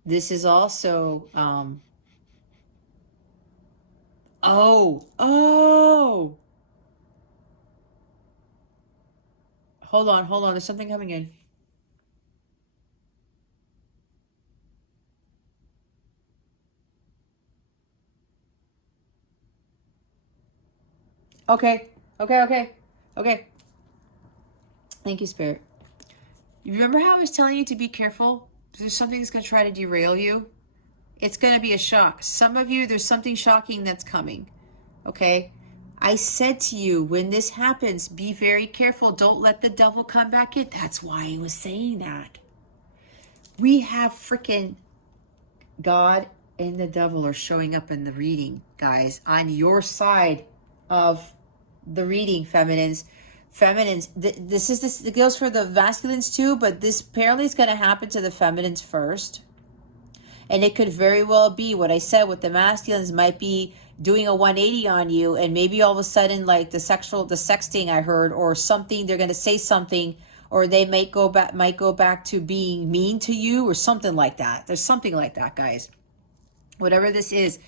This is also, oh, hold on, there's something coming in. Okay. Thank you, Spirit. You remember how I was telling you to be careful? There's something that's going to try to derail you. It's going to be a shock. Some of you, there's something shocking that's coming. Okay? I said to you, when this happens, be very careful. Don't let the devil come back in. That's why I was saying that. We have freaking God and the devil are showing up in the reading, guys, on your side of the reading, feminines. This it goes for the masculines too, but this apparently is going to happen to the feminines first. And it could very well be what I said with the masculines might be doing a 180 on you, and maybe all of a sudden, like the sexting I heard, or something, they're going to say something, or they might go back to being mean to you, or something like that. There's something like that, guys. Whatever this is,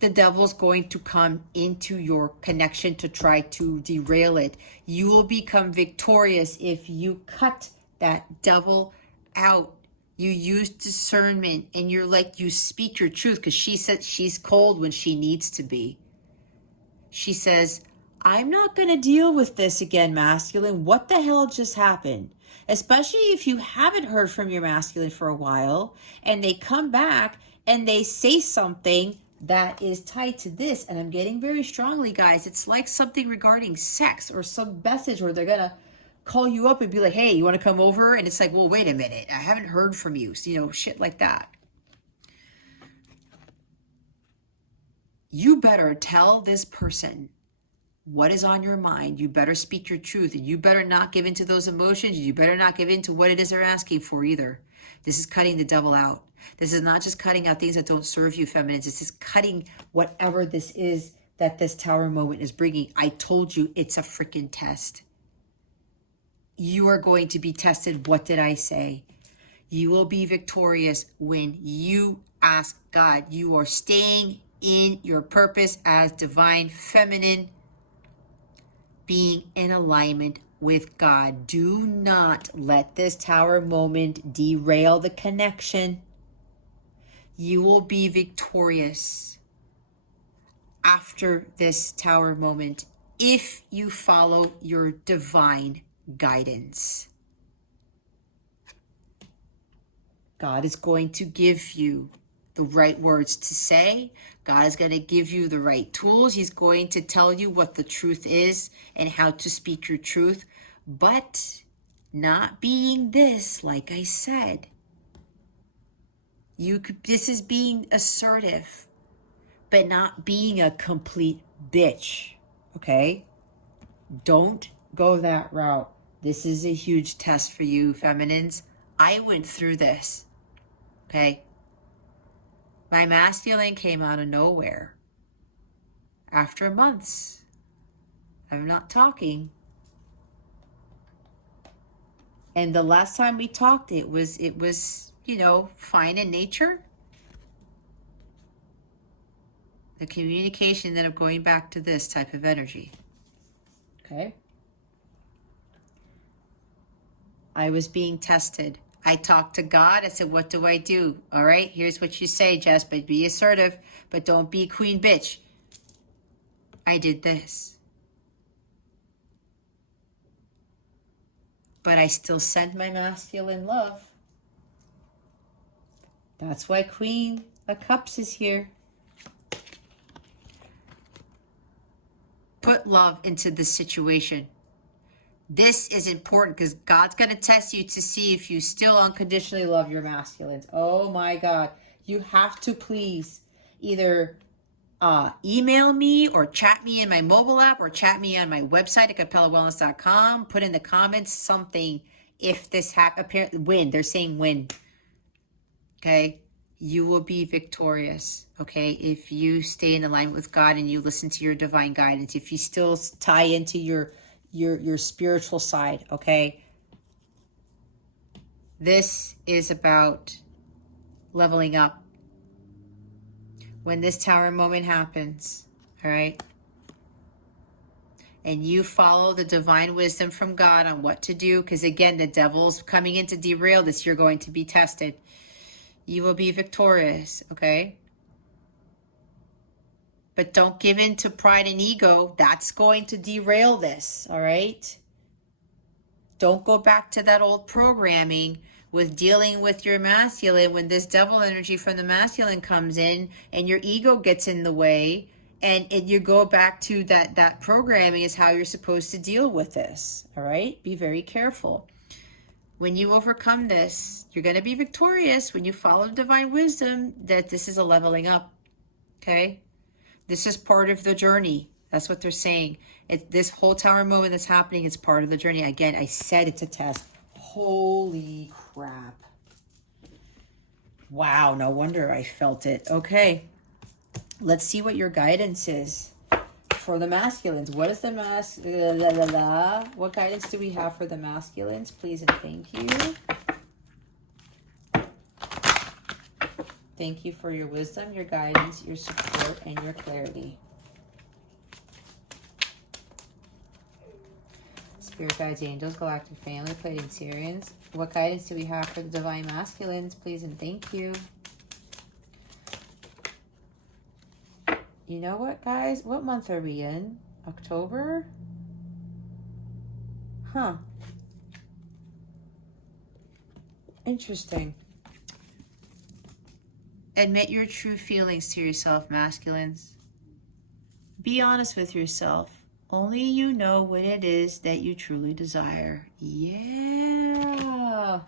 the devil's going to come into your connection to try to derail it. You will become victorious if you cut that devil out. You use discernment, and you speak your truth, because she said she's cold when she needs to be. She says, I'm not going to deal with this again, masculine. What the hell just happened? Especially if you haven't heard from your masculine for a while, and they come back and they say something that is tied to this. And I'm getting very strongly, guys, it's like something regarding sex, or some message where they're going to call you up and be like, hey, you want to come over? And it's like, well, wait a minute, I haven't heard from you. So, shit like that. You better tell this person what is on your mind. You better speak your truth, and you better not give in to those emotions. You better not give in to what it is they're asking for either. This is cutting the devil out. This is not just cutting out things that don't serve you, feminines. This is cutting whatever this is that this tower moment is bringing. I told you, it's a freaking test. You are going to be tested. What did I say? You will be victorious when you ask God. You are staying in your purpose as divine feminine, being in alignment with God. Do not let this tower moment derail the connection. You will be victorious after this tower moment if you follow your divine guidance. God is going to give you the right words to say. God is going to give you the right tools. He's going to tell you what the truth is and how to speak your truth. But not being this, like I said, This is being assertive, but not being a complete bitch, okay? Don't go that route. This is a huge test for you, feminines. I went through this, okay? My masculine came out of nowhere. After months of not talking. And the last time we talked, it was, you know, fine in nature. The communication ended up going back to this type of energy. Okay? I was being tested. I talked to God. I said, what do I do? All right, here's what you say, Jess, but be assertive, but don't be queen bitch. I did this. But I still sent my masculine love. That's why Queen of Cups is here. Put love into this situation. This is important because God's going to test you to see if you still unconditionally love your masculines. Oh my God. You have to please either email me or chat me in my mobile app or chat me on my website at capellawellness.com. Put in the comments something if this happens. Apparently, win. They're saying win. Okay? You will be victorious, okay? If you stay in alignment with God and you listen to your divine guidance, if you still tie into your spiritual side, okay? This is about leveling up. When this tower moment happens, all right? And you follow the divine wisdom from God on what to do, because again, the devil's coming in to derail this. You're going to be tested. You will be victorious, okay? But don't give in to pride and ego. That's going to derail this, all right? Don't go back to that old programming with dealing with your masculine when this devil energy from the masculine comes in and your ego gets in the way, and you go back to that programming is how you're supposed to deal with this, all right? Be very careful. When you overcome this, you're going to be victorious when you follow divine wisdom, that this is a leveling up, okay? This is part of the journey. That's what they're saying. This whole tower moment that's happening is part of the journey. Again, I said it's a test. Holy crap. Wow, no wonder I felt it. Okay, let's see what your guidance is for the masculines. What is the what guidance do we have for the masculines? Please and thank you. Thank you for your wisdom, your guidance, your support, and your clarity. Spirit guides, angels, galactic family, Pleiadians. What guidance do we have for the divine masculines? Please and thank you. You know what, guys? What month are we in? October? Huh. Interesting. Admit your true feelings to yourself, masculines. Be honest with yourself. Only you know what it is that you truly desire. Yeah.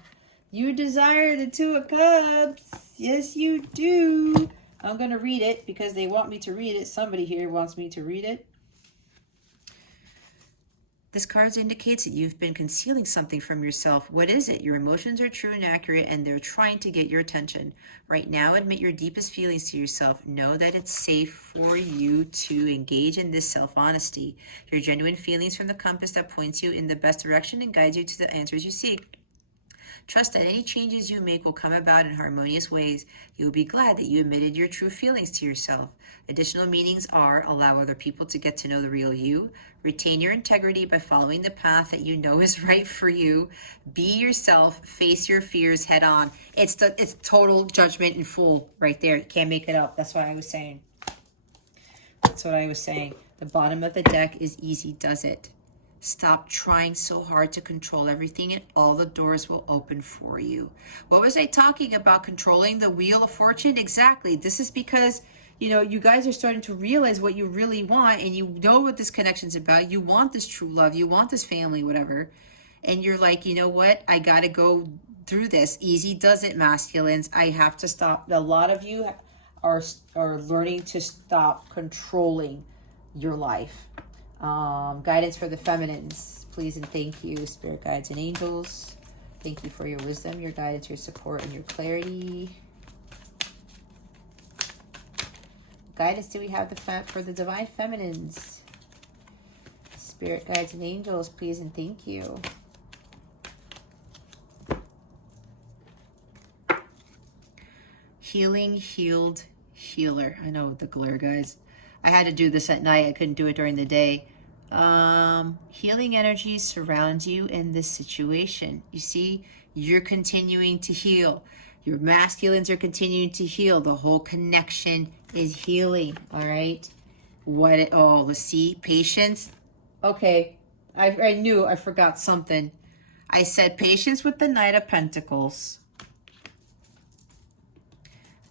You desire the Two of Cups. Yes, you do. I'm going to read it because they want me to read it. Somebody here wants me to read it. This card indicates that you've been concealing something from yourself. What is it? Your emotions are true and accurate, and they're trying to get your attention. Right now, admit your deepest feelings to yourself. Know that it's safe for you to engage in this self-honesty. Your genuine feelings from the compass that points you in the best direction and guides you to the answers you seek. Trust that any changes you make will come about in harmonious ways. You will be glad that you admitted your true feelings to yourself. Additional meanings are: allow other people to get to know the real you, retain your integrity by following the path that you know is right for you, be yourself, face your fears head on. It's total judgment in full right there. You can't make it up. That's what I was saying. That's what I was saying. The bottom of the deck is easy does it. Stop trying so hard to control everything and all the doors will open for you. What was I talking about? Controlling the wheel of fortune? Exactly. This is because, you know, you guys are starting to realize what you really want, and you know what this connection's about. You want this true love. You want this family, whatever. and you're like, you know what? I got to go through this. Easy does it, masculines. I have to stop. A lot of you are learning to stop controlling your life. Guidance for the feminines, please and thank you, spirit guides and angels. Thank you for your wisdom, your guidance, your support, and your clarity. Guidance do we have for the divine feminines? Spirit guides and angels, please and thank you. Healing, healed, healer. I know the glare, guys. I had to do this at night. I couldn't do it during the day. Healing energy surrounds you in this situation. You see, you're continuing to heal. Your masculines are continuing to heal. The whole connection is healing. All right. Let's see. Patience. Okay. I knew I forgot something. I said patience with the Knight of Pentacles.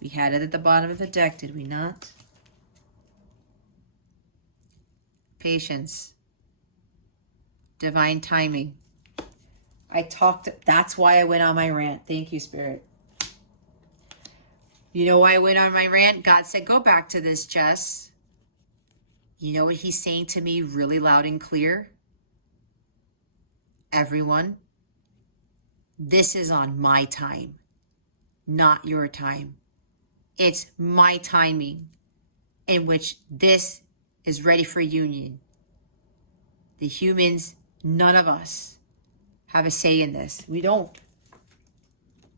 We had it at the bottom of the deck, did we not? Patience. Divine timing. That's why I went on my rant. Thank you, Spirit. You know why I went on my rant? God said, go back to this, Jess. You know what he's saying to me really loud and clear? Everyone, this is on my time, not your time. It's my timing in which this is ready for union. The humans, none of us have a say in this. We don't.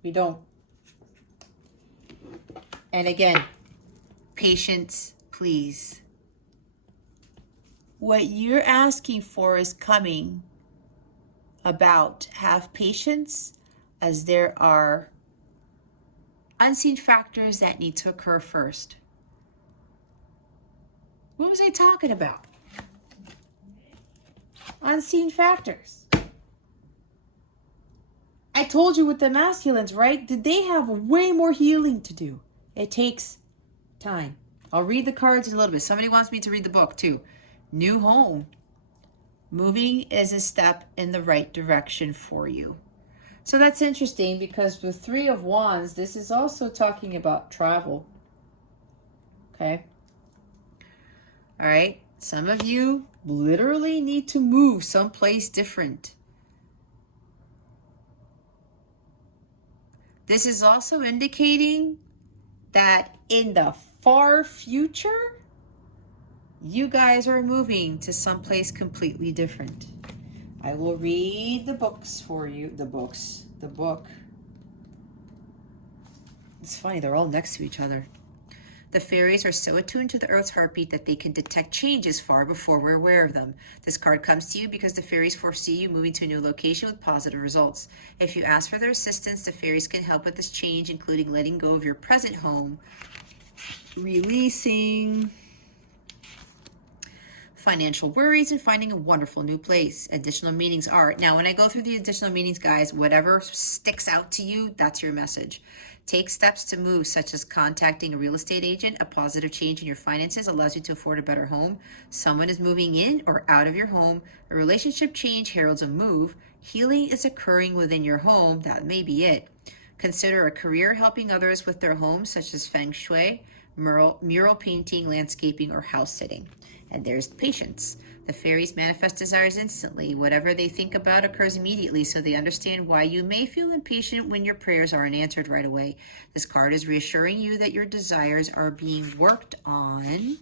We don't. And again, patience, please. What you're asking for is coming about. Have patience, as there are unseen factors that need to occur first. What was I talking about? Unseen factors. I told you with the masculines, right? They have way more healing to do. It takes time. I'll read the cards in a little bit. Somebody wants me to read the book too. New home. Moving is a step in the right direction for you. So that's interesting because with Three of Wands, this is also talking about travel. Okay. All right. Some of you literally need to move someplace different. This is also indicating that in the far future, you guys are moving to someplace completely different. I will read the books for you. The book. It's funny, they're all next to each other. The fairies are so attuned to the Earth's heartbeat that they can detect changes far before we're aware of them. This card comes to you because the fairies foresee you moving to a new location with positive results. If you ask for their assistance, the fairies can help with this change, including letting go of your present home, releasing financial worries, and finding a wonderful new place. Additional meanings are, now when I go through the additional meanings, guys, whatever sticks out to you, that's your message. Take steps to move, such as contacting a real estate agent. A positive change in your finances allows you to afford a better home. Someone is moving in or out of your home. A relationship change heralds a move. Healing is occurring within your home. That may be it. Consider a career helping others with their homes, such as feng shui, mural painting, landscaping, or house sitting. And there's patience. The fairies manifest desires instantly. Whatever they think about occurs immediately, so they understand why you may feel impatient when your prayers aren't answered right away. This card is reassuring you that your desires are being worked on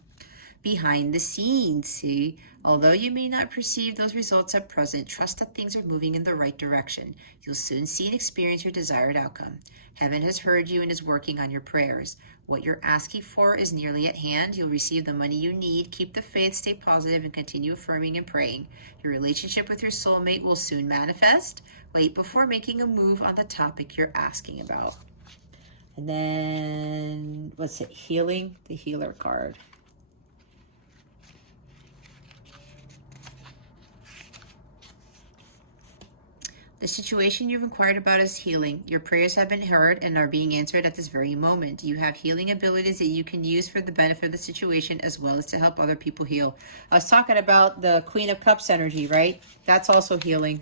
behind the scenes. See, although you may not perceive those results at present, trust that things are moving in the right direction. You'll soon see and experience your desired outcome. Heaven has heard you and is working on your prayers. What you're asking for is nearly at hand. You'll receive the money you need. Keep the faith, stay positive, and continue affirming and praying. Your relationship with your soulmate will soon manifest. Wait before making a move on the topic you're asking about. And then, what's it? Healing, the healer card. The situation you've inquired about is healing. Your prayers have been heard and are being answered at this very moment. You have healing abilities that you can use for the benefit of the situation as well as to help other people heal. I was talking about the Queen of Cups energy, right? That's also healing.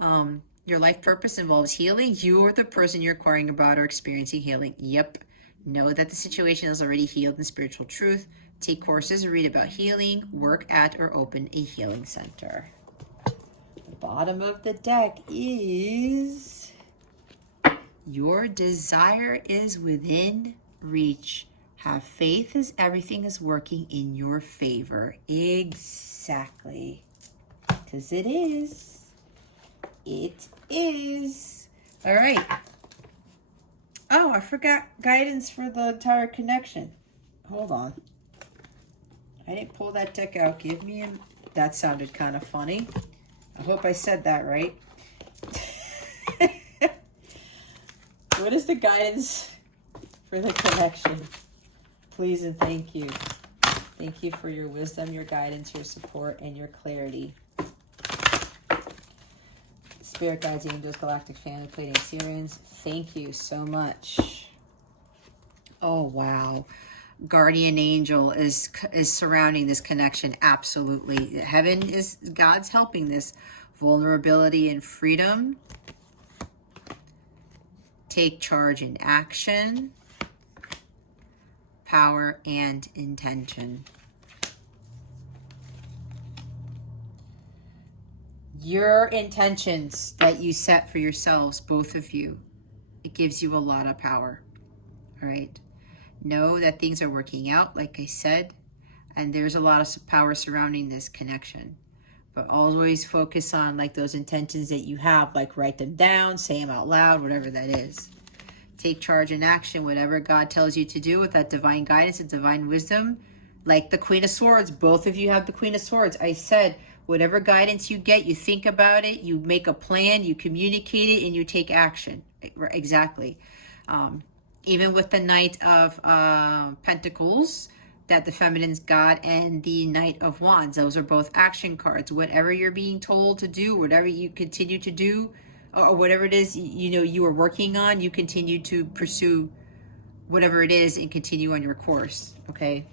Your life purpose involves healing. You're the person you're inquiring about or experiencing healing. Yep. Know that the situation is already healed in spiritual truth. Take courses, read about healing, work at or open a healing center. The bottom of the deck is your desire is within reach. Have faith as everything is working in your favor. Exactly. Because it is. It is. All right. Oh, I forgot guidance for the entire connection. Hold on. I didn't pull that deck out. Give me a... That sounded kind of funny. I hope I said that right. What is the guidance for the connection? Please and thank you. Thank you for your wisdom, your guidance, your support, and your clarity. Spirit guides, angels, galactic family, Pleiadian Sirians, thank you so much. Oh, wow. Guardian angel is surrounding this connection. Absolutely. Heaven is, God's helping this. Vulnerability and freedom. Take charge and action. Power and intention. Your intentions that you set for yourselves, both of you, it gives you a lot of power. All right. Know that things are working out, like I said, and there's a lot of power surrounding this connection. But always focus on like those intentions that you have, like write them down, say them out loud, whatever that is. Take charge and action, whatever God tells you to do with that divine guidance and divine wisdom. Like the Queen of Swords, both of you have the Queen of Swords. I said, whatever guidance you get, you think about it, you make a plan, you communicate it, and you take action. Exactly. Even with the Knight of Pentacles, that the Feminine's got, and the Knight of Wands, those are both action cards. Whatever you're being told to do, whatever you continue to do, or whatever it is you are working on, you continue to pursue whatever it is and continue on your course. Okay.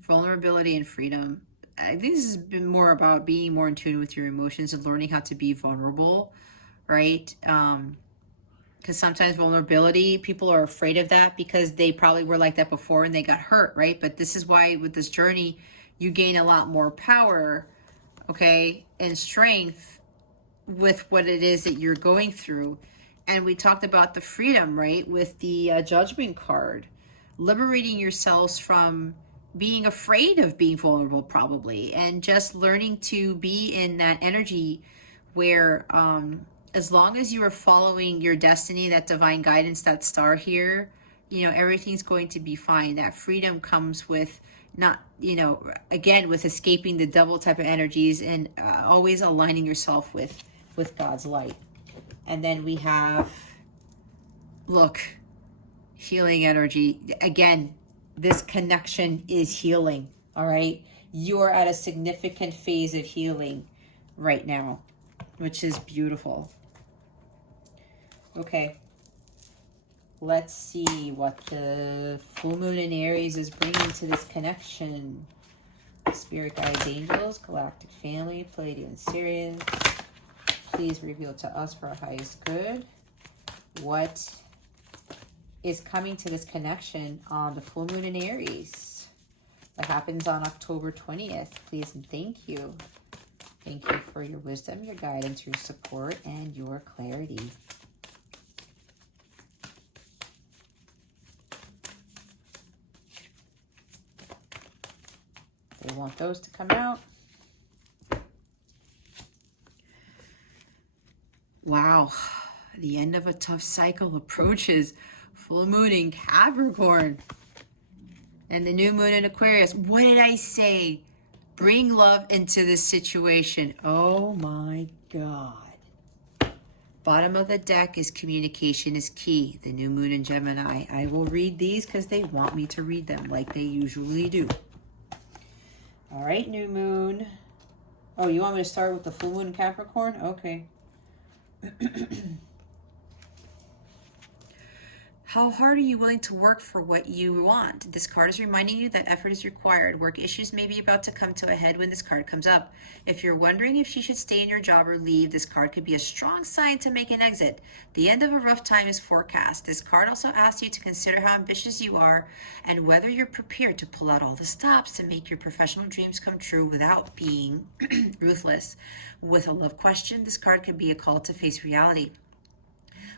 Vulnerability and freedom. I think this has been more about being more in tune with your emotions and learning how to be vulnerable, right? Because sometimes vulnerability, people are afraid of that because they probably were like that before and they got hurt, right? But this is why with this journey, you gain a lot more power, okay, and strength with what it is that you're going through. And we talked about the freedom, right, with the Judgment card, liberating yourselves from being afraid of being vulnerable, probably, and just learning to be in that energy where as long as you are following your destiny, that divine guidance, that star here, everything's going to be fine. That freedom comes with not, again, with escaping the devil type of energies and always aligning yourself with God's light. And then we have, look, healing energy. Again, this connection is healing, all right? You are at a significant phase of healing right now, which is beautiful. Okay, let's see what the full moon in Aries is bringing to this connection. Spirit guides, angels, galactic family, Pleiadian Sirians, please reveal to us for our highest good what is coming to this connection on the full moon in Aries. That happens on October 20th. Please and thank you. Thank you for your wisdom, your guidance, your support, and your clarity. They want those to come out. Wow. The end of a tough cycle approaches. Full moon in Capricorn. And the new moon in Aquarius. What did I say? Bring love into this situation. Oh my God. Bottom of the deck is communication is key. The new moon in Gemini. I will read these because they want me to read them like they usually do. All right, new moon. Oh, you want me to start with the full moon in Capricorn? Okay. How hard are you willing to work for what you want? This card is reminding you that effort is required. Work issues may be about to come to a head when this card comes up. If you're wondering if you should stay in your job or leave, this card could be a strong sign to make an exit. The end of a rough time is forecast. This card also asks you to consider how ambitious you are and whether you're prepared to pull out all the stops to make your professional dreams come true without being ruthless. With a love question, this card could be a call to face reality.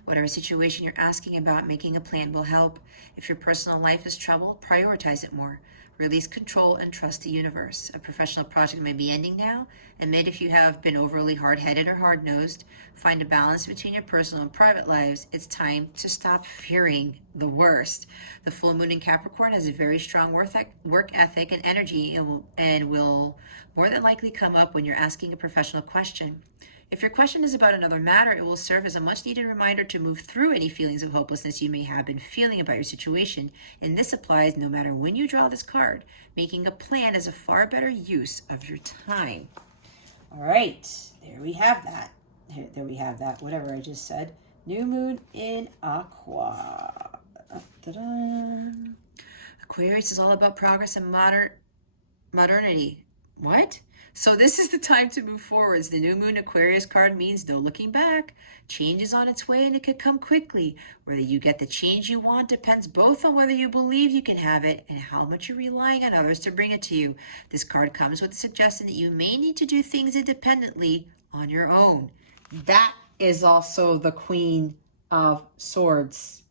Whatever situation you're asking about, making a plan will help. If your personal life is trouble, prioritize it more. Release control and trust the universe. A professional project may be ending now. Admit if you have been overly hard-headed or hard-nosed. Find a balance between your personal and private lives. It's time to stop fearing the worst. The full moon in Capricorn has a very strong work ethic and energy and will more than likely come up when you're asking a professional question. If your question is about another matter, it will serve as a much-needed reminder to move through any feelings of hopelessness you may have been feeling about your situation. And this applies no matter when you draw this card. Making a plan is a far better use of your time. All right, there we have that. There we have that, whatever I just said. New moon in Aqua. Da-da. Aquarius is all about progress and modernity. What? So this is the time to move forwards. The new moon Aquarius card means no looking back. Change is on its way and it could come quickly. Whether you get the change you want depends both on whether you believe you can have it and how much you're relying on others to bring it to you. This card comes with the suggestion that you may need to do things independently on your own. That is also the Queen of Swords.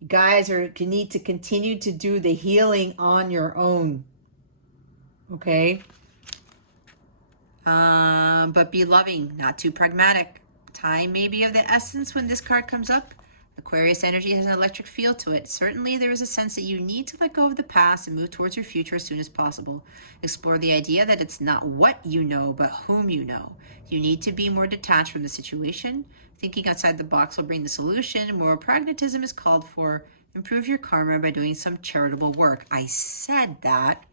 You guys need to continue to do the healing on your own. Okay? But be loving, not too pragmatic. Time may be of the essence when this card comes up. Aquarius energy has an electric feel to it. Certainly, there is a sense that you need to let go of the past and move towards your future as soon as possible. Explore the idea that it's not what you know, but whom you know. You need to be more detached from the situation. Thinking outside the box will bring the solution. More pragmatism is called for. Improve your karma by doing some charitable work. I said that.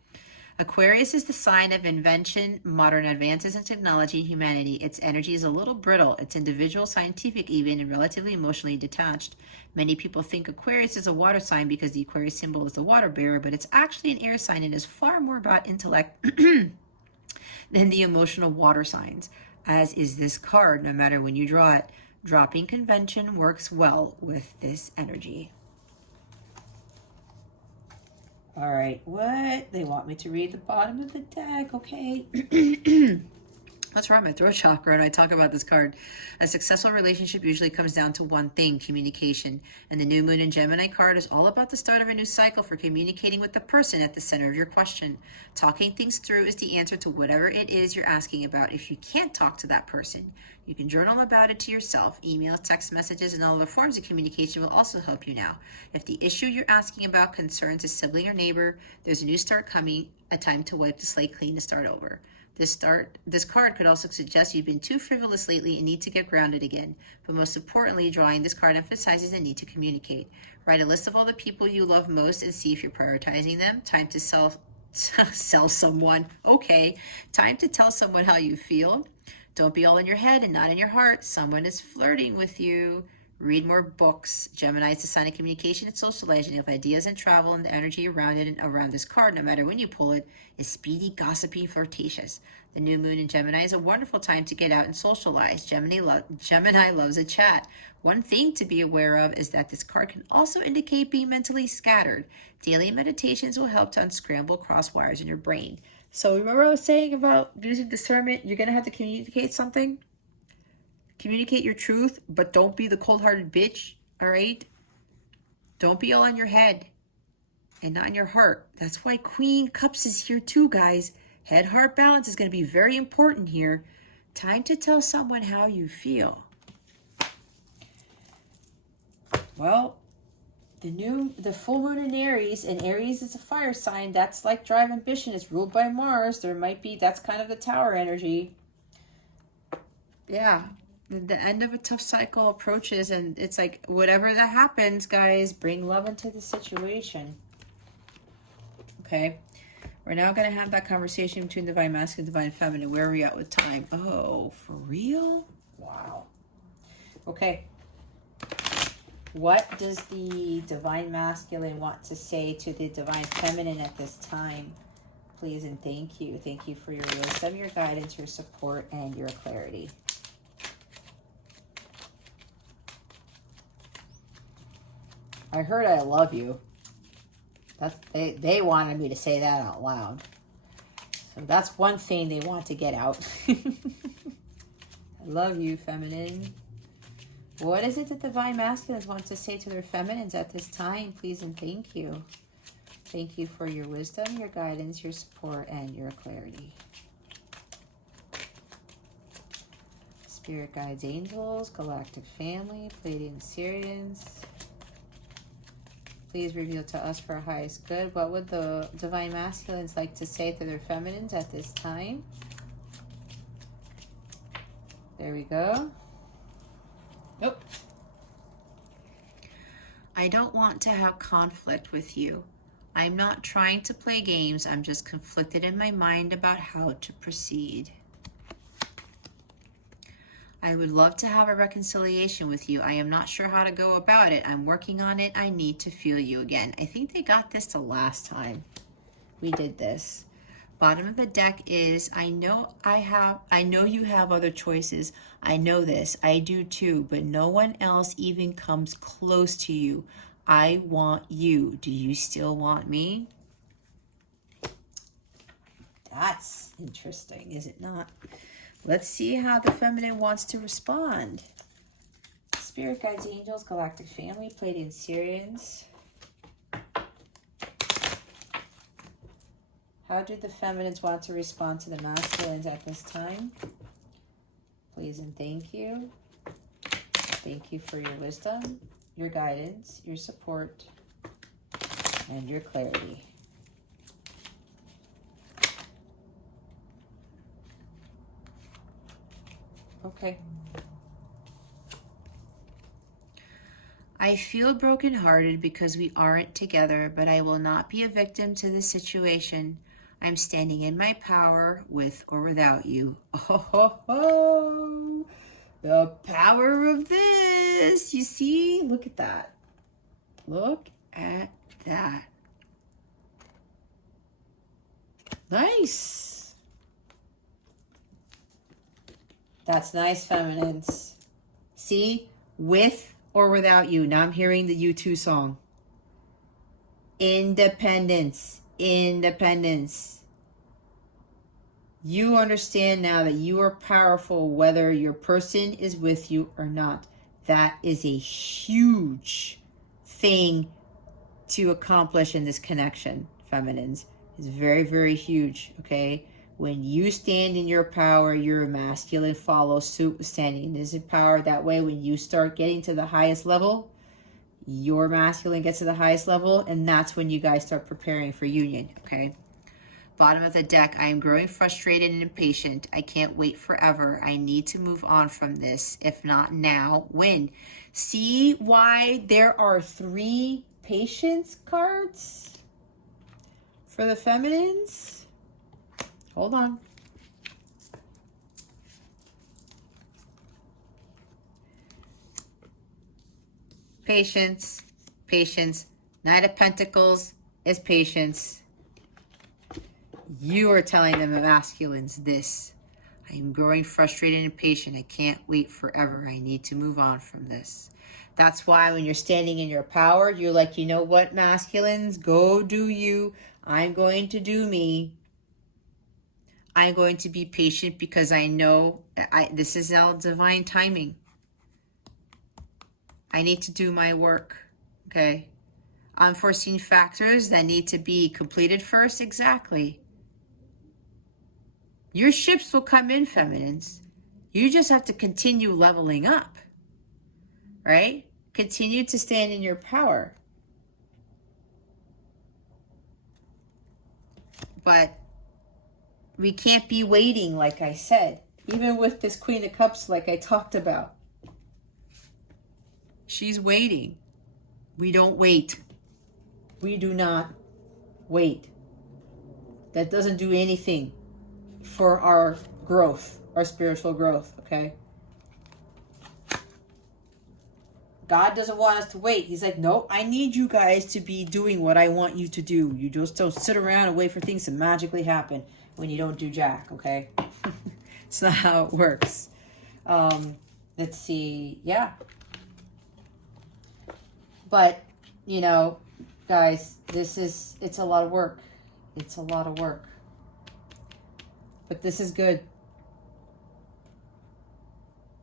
Aquarius is the sign of invention, modern advances in technology, and humanity. Its energy is a little brittle. It's individual, scientific even, and relatively emotionally detached. Many people think Aquarius is a water sign because the Aquarius symbol is the water bearer, but it's actually an air sign and is far more about intellect than the emotional water signs, as is this card, no matter when you draw it. Dropping convention works well with this energy. All right, what? They want me to read the bottom of the deck, okay. What's wrong with my throat chakra? And I talk about this card. A successful relationship usually comes down to one thing, communication. And the new moon in Gemini card is all about the start of a new cycle for communicating with the person at the center of your question. Talking things through is the answer to whatever it is you're asking about. If you can't talk to that person, you can journal about it to yourself. Emails, text messages, and all other forms of communication will also help you now. If the issue you're asking about concerns a sibling or neighbor, there's a new start coming, a time to wipe the slate clean to start over. This card could also suggest you've been too frivolous lately and need to get grounded again. But most importantly, drawing this card emphasizes the need to communicate. Write a list of all the people you love most and see if you're prioritizing them. Time to sell someone. Okay. Time to tell someone how you feel. Don't be all in your head and not in your heart. Someone is flirting with you. Read more books. Gemini is the sign of communication and socializing. If ideas and travel and the energy around it and around this card, no matter when you pull it, is speedy, gossipy, flirtatious. The new moon in Gemini is a wonderful time to get out and socialize. Gemini loves a chat. One thing to be aware of is that this card can also indicate being mentally scattered. Daily meditations will help to unscramble cross wires in your brain. So remember I was saying about using discernment, you're going to have to communicate something. Communicate your truth, but don't be the cold-hearted bitch, all right? Don't be all in your head and not in your heart. That's why Queen Cups is here too, guys. Head-heart balance is going to be very important here. Time to tell someone how you feel. Well, the full moon in Aries, and Aries is a fire sign. That's like drive ambition. It's ruled by Mars. That's kind of the tower energy. Yeah. The end of a tough cycle approaches, and it's like whatever that happens, guys, bring love into the situation. Okay, we're now going to have that conversation between divine masculine and divine feminine. Where are we at with time? Oh, for real? Wow. Okay. What does the Divine Masculine want to say to the Divine Feminine at this time? Please and thank you. Thank you for your wisdom, your guidance, your support, and your clarity. I heard I love you. They wanted me to say that out loud. So that's one thing they want to get out. I love you, feminine. What is it that Divine Masculines want to say to their feminines at this time? Please and thank you. Thank you for your wisdom, your guidance, your support, and your clarity. Spirit guides, angels, galactic family, Pleiadian Sirians. Please reveal to us for our highest good. What would the Divine Masculines like to say to their feminines at this time? There we go. Nope. I don't want to have conflict with you. I'm not trying to play games. I'm just conflicted in my mind about how to proceed. I would love to have a reconciliation with you. I am not sure how to go about it. I'm working on it. I need to feel you again. I think they got this the last time we did this. Bottom of the deck is, I know you have other choices. I know this. I do too, but no one else even comes close to you. I want you. Do you still want me? That's interesting, is it not? Let's see how the feminine wants to respond. Spirit guides, angels, galactic family, Pleiadian Sirians. How do the feminines want to respond to the masculines at this time? Please and thank you. Thank you for your wisdom, your guidance, your support, and your clarity. Okay. I feel brokenhearted because we aren't together, but I will not be a victim to this situation. I'm standing in my power with or without you. Oh, the power of this. You see? Look at that. Look at that. Nice. That's nice, feminines. See? With or without you. Now I'm hearing the U2 song. Independence. Independence. You understand now that you are powerful whether your person is with you or not. That is a huge thing to accomplish in this connection, feminines. It's very, very huge, okay? When you stand in your power, your masculine follows suit with standing in his power. That way, when you start getting to the highest level, your masculine gets to the highest level, and that's when you guys start preparing for union, okay? Bottom of the deck, I am growing frustrated and impatient. I can't wait forever. I need to move on from this. If not now, when? See why there are 3 patience cards for the feminines? Hold on. Patience, patience. Knight of Pentacles is patience. You are telling them, masculines, this. I am growing frustrated and impatient. I can't wait forever. I need to move on from this. That's why when you're standing in your power, you're like, you know what, masculines? Go do you. I'm going to do me. I'm going to be patient because I know this is all divine timing. I need to do my work, okay? Unforeseen factors that need to be completed first, exactly. Your ships will come in, feminines. You just have to continue leveling up, right? Continue to stand in your power. But we can't be waiting, like I said. Even with this Queen of Cups, like I talked about. She's waiting. We don't wait. We do not wait. That doesn't do anything for our growth, our spiritual growth, okay? God doesn't want us to wait. He's like, nope, I need you guys to be doing what I want you to do. You just don't sit around and wait for things to magically happen when you don't do jack, okay? It's not how it works. Let's see. Yeah. But, you know, guys, it's a lot of work. It's a lot of work. But this is good.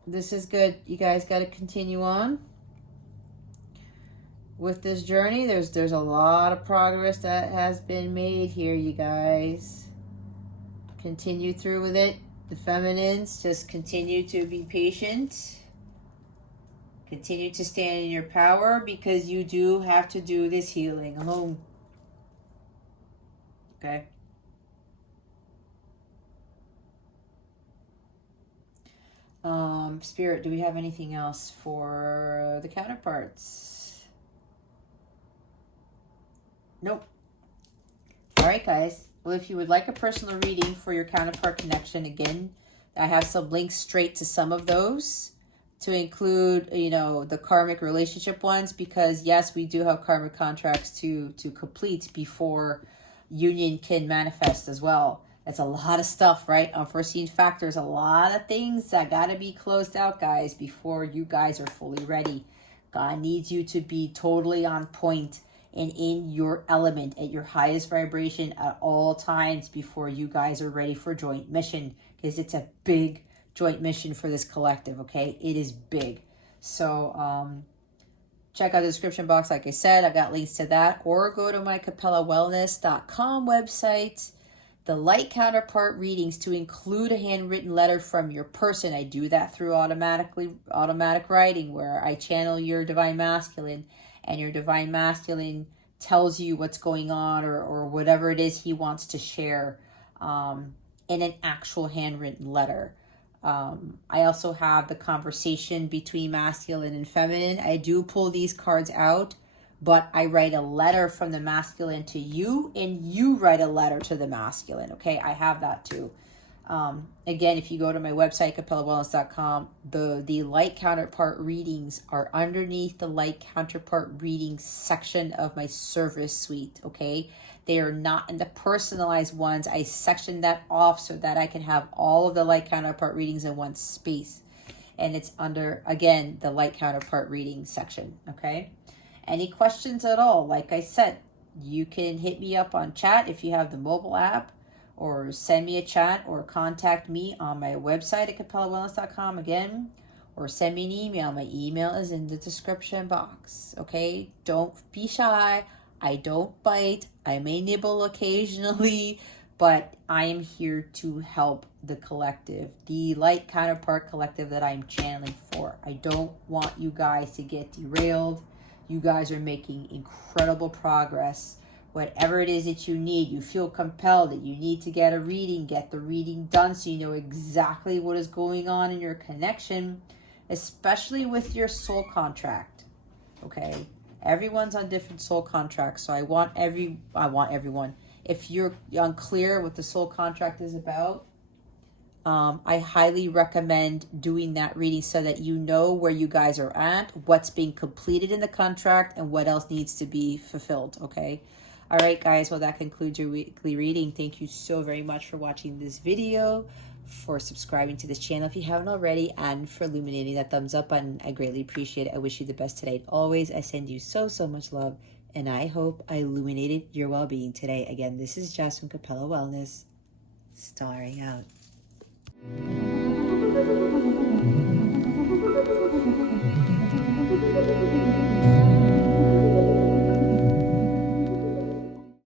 This is good. You guys got to continue on with this journey. There's a lot of progress that has been made here, you guys. Continue through with it. The feminines, just continue to be patient. Continue to stand in your power, because you do have to do this healing alone. Okay? Spirit, do we have anything else for the counterparts? Nope. All right, guys. Well, if you would like a personal reading for your counterpart connection, again, I have some links straight to some of those, to include, you know, the karmic relationship ones, because yes, we do have karmic contracts to complete before union can manifest as well. It's a lot of stuff, right? Unforeseen factors, a lot of things that got to be closed out, guys, before you guys are fully ready. God needs you to be totally on point and in your element at your highest vibration at all times before you guys are ready for joint mission, because it's a big joint mission for this collective, okay? It is big. So check out the description box. Like I said, I've got links to that, or go to my CapellaWellness.com website. The light counterpart readings, to include a handwritten letter from your person. I do that through automatic writing, where I channel your divine masculine, and your divine masculine tells you what's going on, or whatever it is he wants to share in an actual handwritten letter. I also have the conversation between masculine and feminine. I do pull these cards out, but I write a letter from the masculine to you, and you write a letter to the masculine. Okay, I have that too. Again, if you go to my website, CapellaWellness.com, the light counterpart readings are underneath the light counterpart readings section of my service suite. Okay, they are not in the personalized ones. I sectioned that off so that I can have all of the light counterpart readings in one space, and it's under, again, the light counterpart reading section. Okay. Any questions at all, like I said, you can hit me up on chat if you have the mobile app, or send me a chat, or contact me on my website at CapellaWellness.com again, or send me an email. My email is in the description box, okay? Don't be shy. I don't bite. I may nibble occasionally, but I am here to help the collective, the light counterpart collective that I'm channeling for. I don't want you guys to get derailed. You guys are making incredible progress. Whatever it is that you need, you feel compelled that you need to get a reading, get the reading done so you know exactly what is going on in your connection, especially with your soul contract. Okay? Everyone's on different soul contracts, so I want everyone. If you're unclear what the soul contract is about, I highly recommend doing that reading so that you know where you guys are at, what's being completed in the contract, and what else needs to be fulfilled, okay? All right, guys, well, that concludes your weekly reading. Thank you so very much for watching this video, for subscribing to this channel if you haven't already, and for illuminating that thumbs up button. I greatly appreciate it. I wish you the best today. And always, I send you so much love, and I hope I illuminated your well-being today. Again, this is Jess from Capella Wellness, starring out.